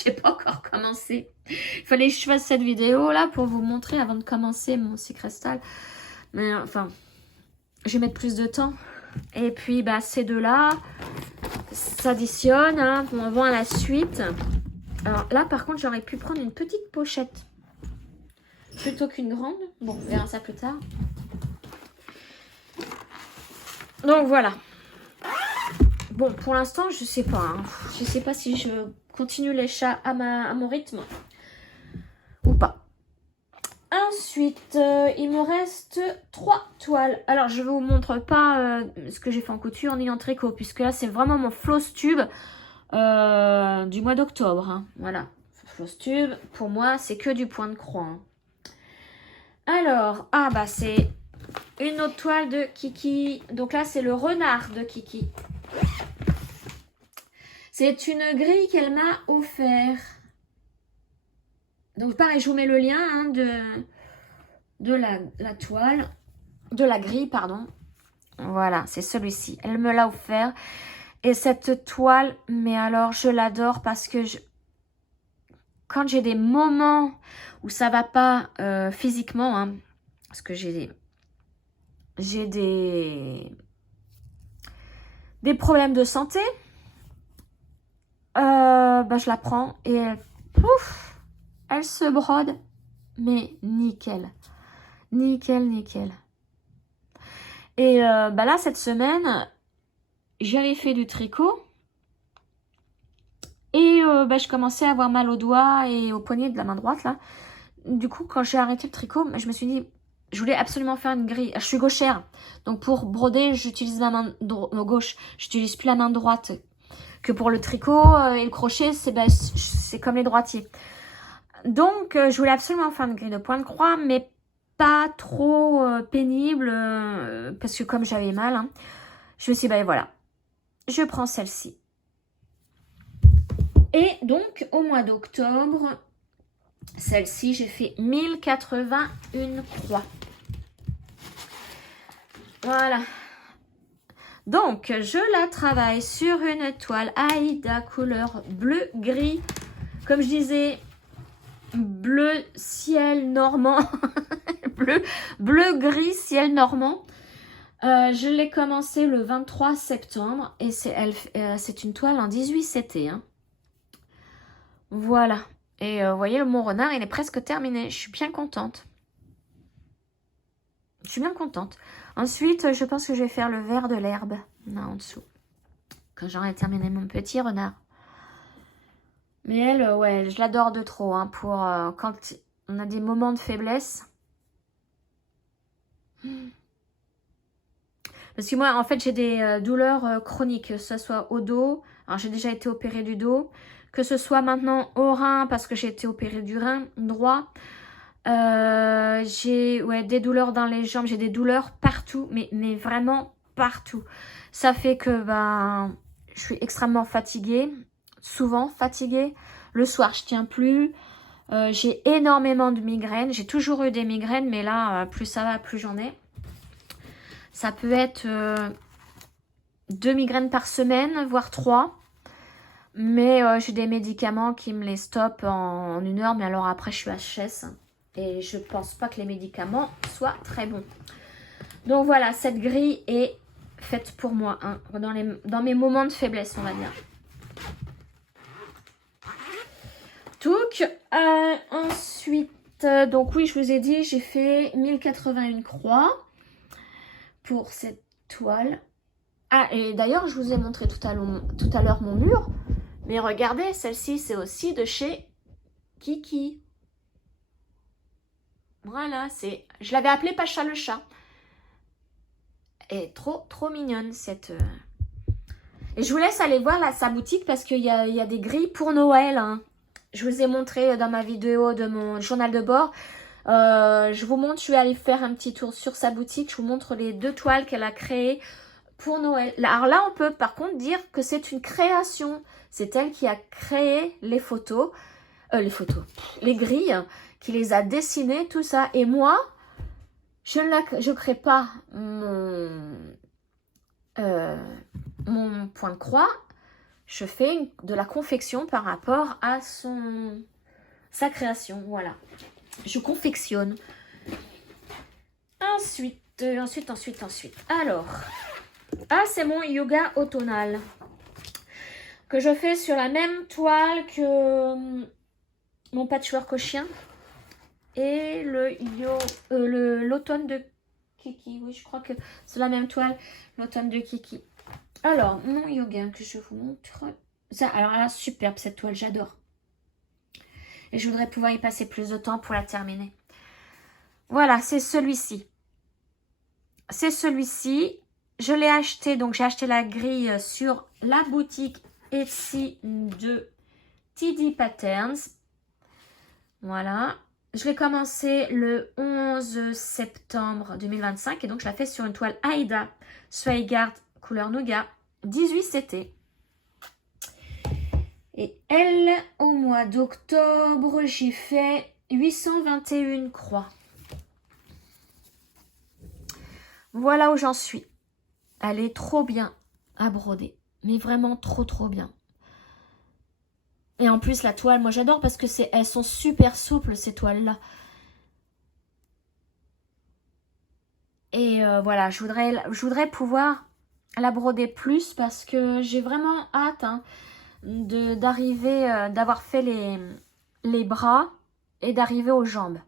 J'ai pas encore commencé. Il fallait que je fasse cette vidéo là pour vous montrer avant de commencer mon secret style. Mais enfin, je vais mettre plus de temps. Et puis bah ces deux-là s'additionnent. Hein, on va à la suite. Alors là par contre, j'aurais pu prendre une petite pochette plutôt qu'une grande. Bon, on verra ça plus tard. Donc voilà. Bon, pour l'instant, je sais pas. Hein. Je sais pas si je continue les chats à mon rythme ou pas. Ensuite, il me reste 3 toiles. Alors, je ne vous montre pas ce que j'ai fait en couture ni en tricot, puisque là, c'est vraiment mon floss tube du mois d'octobre. Hein. Voilà, floss tube, pour moi, c'est que du point de croix. Hein. Alors, ah bah c'est une autre toile de Kiki. Donc là, c'est le renard de Kiki. C'est une grille qu'elle m'a offert. Donc pareil, je vous mets le lien hein, de la toile, de la grille, pardon. Voilà, c'est celui-ci. Elle me l'a offert. Et cette toile, mais alors je l'adore parce que quand j'ai des moments où ça va pas physiquement, hein, parce que j'ai des problèmes de santé, bah, je la prends et pouf, elle se brode, mais nickel. Nickel, nickel. Et bah là, cette semaine, j'avais fait du tricot. Et bah, je commençais à avoir mal aux doigts et aux poignets de la main droite, là. Du coup, quand j'ai arrêté le tricot, je me suis dit, je voulais absolument faire une grille. Je suis gauchère. Donc, pour broder, j'utilise la main gauche. J'utilise plus la main droite. Que pour le tricot et le crochet, c'est comme les droitiers. Donc, je voulais absolument faire une grille de point de croix, mais pas trop pénible, parce que comme j'avais mal, hein, je me suis dit, bah voilà, je prends celle-ci. Et donc, au mois d'octobre, celle-ci, j'ai fait 1081 croix. Voilà. Donc, je la travaille sur une toile Aïda couleur bleu-gris. Comme je disais, bleu ciel normand. bleu-gris ciel normand. Je l'ai commencé le 23 septembre et c'est une toile en 18 CT. Hein. Voilà. Et vous voyez, mon renard, il est presque terminé. Je suis bien contente. Je suis bien contente. Ensuite, je pense que je vais faire le vert de l'herbe. Là, en dessous. Quand j'aurai terminé mon petit renard. Mais elle, ouais, je l'adore de trop. Hein, pour quand on a des moments de faiblesse. Parce que moi, en fait, j'ai des douleurs chroniques. Que ce soit au dos. Alors, j'ai déjà été opérée du dos. Que ce soit maintenant au rein, parce que j'ai été opérée du rein droit. J'ai des douleurs dans les jambes. J'ai des douleurs partout. Mais vraiment partout. Ça fait que je suis extrêmement fatiguée. Souvent fatiguée. Le soir, je tiens plus. J'ai énormément de migraines. J'ai toujours eu des migraines. Mais là, plus ça va, plus j'en ai. Ça peut être 2 migraines par semaine, voire 3. Mais j'ai des médicaments qui me les stoppent en 1 heure. Mais alors après, je suis HS. Et je pense pas que les médicaments soient très bons. Donc voilà, cette grille est faite pour moi. Hein, dans mes moments de faiblesse, on va dire. Donc, ensuite, donc oui, je vous ai dit, j'ai fait 1081 croix pour cette toile. Ah, et d'ailleurs, je vous ai montré tout à l'heure mon mur. Mais regardez, celle-ci, c'est aussi de chez Kiki. Voilà, je l'avais appelée Pacha le chat. Elle est trop, trop mignonne, cette... Et je vous laisse aller voir là, sa boutique parce qu'il y a des grilles pour Noël. Hein. Je vous ai montré dans ma vidéo de mon journal de bord. Je vous montre, je vais aller faire un petit tour sur sa boutique. Je vous montre les 2 toiles qu'elle a créées pour Noël. Alors là, on peut par contre dire que c'est une création. C'est elle qui a créé les photos. Les grilles, qui les a dessinées, tout ça. Et moi, je ne crée pas mon point de croix. Je fais de la confection par rapport à sa création. Voilà. Je confectionne. Ensuite. Alors, c'est mon yoga automnal. Que je fais sur la même toile que mon patchwork au chien. Et l'automne de Kiki. Oui, je crois que c'est la même toile. L'automne de Kiki. Alors, mon yoga que je vous montre. Ça, alors là, superbe cette toile, j'adore. Et je voudrais pouvoir y passer plus de temps pour la terminer. Voilà, c'est celui-ci. C'est celui-ci. Je l'ai acheté, donc j'ai acheté la grille sur la boutique Etsy de TD Patterns. Voilà. Je l'ai commencé le 11 septembre 2025 et donc je la fais sur une toile Aida Swagard couleur Nougat 18 CT. Et elle, au mois d'octobre, j'ai fait 821 croix. Voilà où j'en suis. Elle est trop bien à broder. Mais vraiment trop bien. Et en plus, la toile, moi j'adore parce que elles sont super souples, ces toiles-là. Et voilà, je voudrais pouvoir la broder plus parce que j'ai vraiment hâte d'arriver, d'avoir fait les bras et d'arriver aux jambes.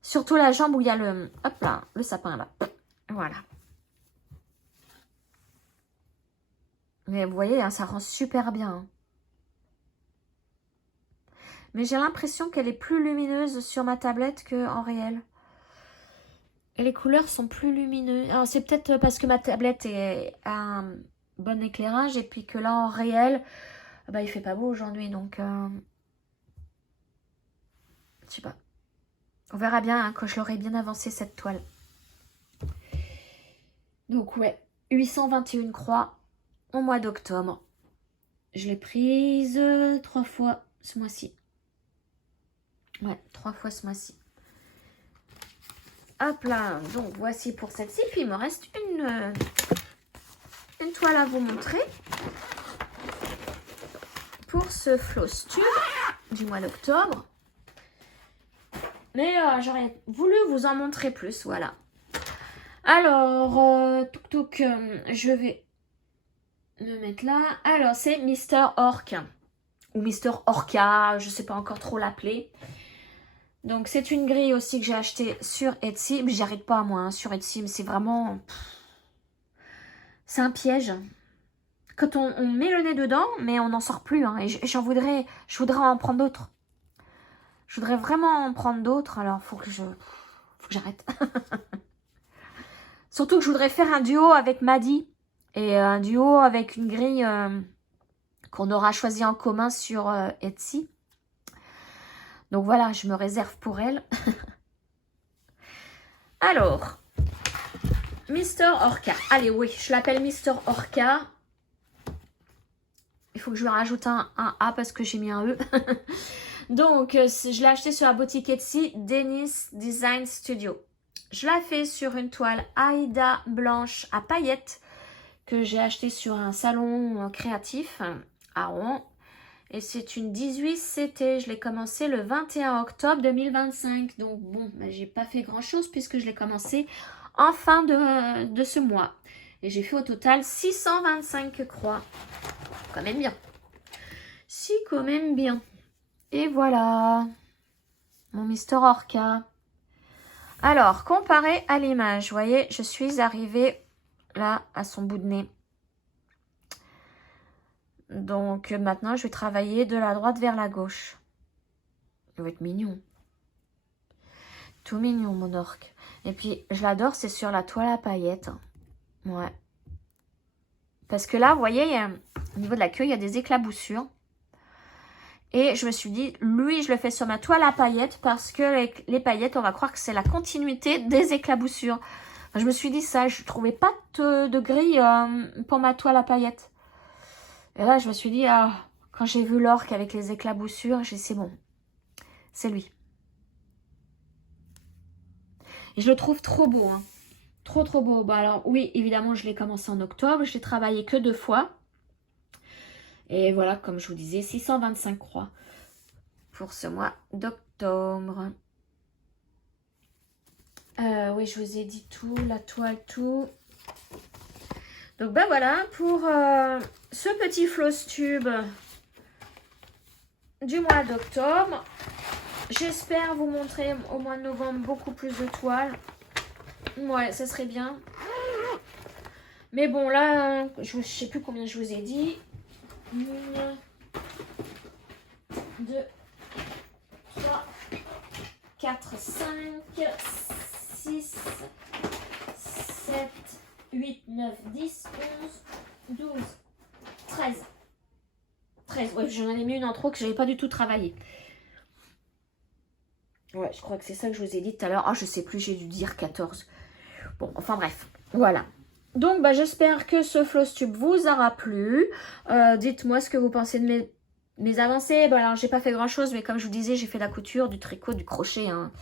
Surtout la jambe où il y a hop là, le sapin là. Voilà. Mais vous voyez, hein, ça rend super bien. Hein. Mais j'ai l'impression qu'elle est plus lumineuse sur ma tablette qu'en réel. Et les couleurs sont plus lumineuses. Alors c'est peut-être parce que ma tablette a un bon éclairage et puis que là en réel, bah, il fait pas beau aujourd'hui. Donc, je sais pas. On verra bien hein, quand je l'aurai bien avancé cette toile. Donc ouais, 821 croix au mois d'octobre. Je l'ai prise 3 fois ce mois-ci. Ouais, 3 fois ce mois-ci. Hop là, donc voici pour celle-ci. Puis il me reste une toile à vous montrer. Pour ce floss tube du mois d'octobre. Mais j'aurais voulu vous en montrer plus, voilà. Alors, je vais me mettre là. Alors, c'est Mister Orc. Ou Mister Orca, je ne sais pas encore trop l'appeler. Donc, c'est une grille aussi que j'ai achetée sur Etsy. Mais j'y arrive pas, moi, hein, sur Etsy. Mais c'est vraiment... C'est un piège. Quand on met le nez dedans, mais on n'en sort plus. Hein, et je voudrais en prendre d'autres. Je voudrais vraiment en prendre d'autres. Alors, faut que j'arrête. Surtout que je voudrais faire un duo avec Maddy. Et un duo avec une grille qu'on aura choisi en commun sur Etsy. Donc voilà, je me réserve pour elle. Alors, Mister Orca. Allez, oui, je l'appelle Mister Orca. Il faut que je lui rajoute un A parce que j'ai mis un E. Donc, je l'ai acheté sur la boutique Etsy, Dennis Design Studio. Je la fais sur une toile Aida blanche à paillettes que j'ai acheté sur un salon créatif à Rouen. Et c'est une 18 CT. Je l'ai commencé le 21 octobre 2025. Donc, bon, bah, j'ai pas fait grand-chose puisque je l'ai commencé en fin de ce mois. Et j'ai fait au total 625 croix. Quand même bien. Si, quand même bien. Et voilà, mon Mister Orca. Alors, comparé à l'image, vous voyez, je suis arrivée là à son bout de nez. Donc, maintenant, je vais travailler de la droite vers la gauche. Il va être mignon. Tout mignon, mon orc. Et puis, je l'adore, c'est sur la toile à paillettes. Ouais. Parce que là, vous voyez, au niveau de la queue, il y a des éclaboussures. Et je me suis dit, lui, je le fais sur ma toile à paillettes parce que les paillettes, on va croire que c'est la continuité des éclaboussures. Je me suis dit ça, je ne trouvais pas de grille pour ma toile à paillettes. Et là, je me suis dit, ah, quand j'ai vu l'orque avec les éclaboussures, j'ai dit, c'est bon, c'est lui. Et je le trouve trop beau, hein. Trop beau. Bah alors, oui, évidemment, je l'ai commencé en octobre, je l'ai travaillé que 2 fois. Et voilà, comme je vous disais, 625 croix pour ce mois d'octobre. Oui, je vous ai dit tout, la toile, tout. Donc, ben voilà, pour ce petit floss tube du mois d'octobre. J'espère vous montrer au mois de novembre beaucoup plus de toiles. Ouais, ça serait bien. Mais bon, là, je ne sais plus combien je vous ai dit. 1, 2, 3, 4, 5, 6, 7, 8, 9, 10, 11, 12, 13. 13, ouais, j'en avais mis une en trop que je n'avais pas du tout travaillé. Ouais, je crois que c'est ça que je vous ai dit tout à l'heure. Ah, je sais plus, j'ai dû dire 14. Bon, enfin bref, voilà. Donc, bah, j'espère que ce Flosstube vous aura plu. Dites-moi ce que vous pensez de mes avancées. Bon, alors, j'ai pas fait grand-chose, mais comme je vous disais, j'ai fait la couture, du tricot, du crochet, hein.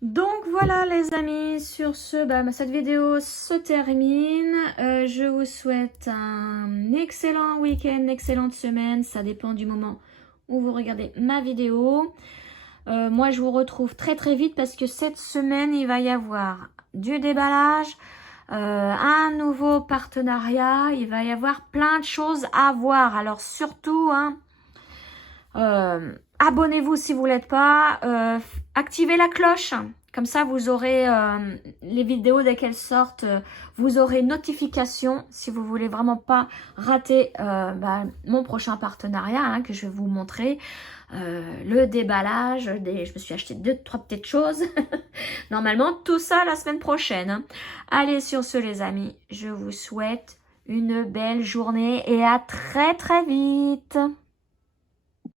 Donc voilà les amis, sur ce, bah, cette vidéo se termine. Je vous souhaite un excellent week-end, une excellente semaine. Ça dépend du moment où vous regardez ma vidéo. Moi je vous retrouve très très vite parce que cette semaine il va y avoir du déballage, un nouveau partenariat, il va y avoir plein de choses à voir. Alors surtout, hein, abonnez-vous si vous ne l'êtes pas, activez la cloche, comme ça vous aurez les vidéos dès qu'elles sortent, vous aurez notification si vous voulez vraiment pas rater mon prochain partenariat, hein, que je vais vous montrer. Le déballage, je me suis acheté 2-3 petites choses. Normalement, tout ça la semaine prochaine, hein. Allez, sur ce les amis, je vous souhaite une belle journée et à très très vite.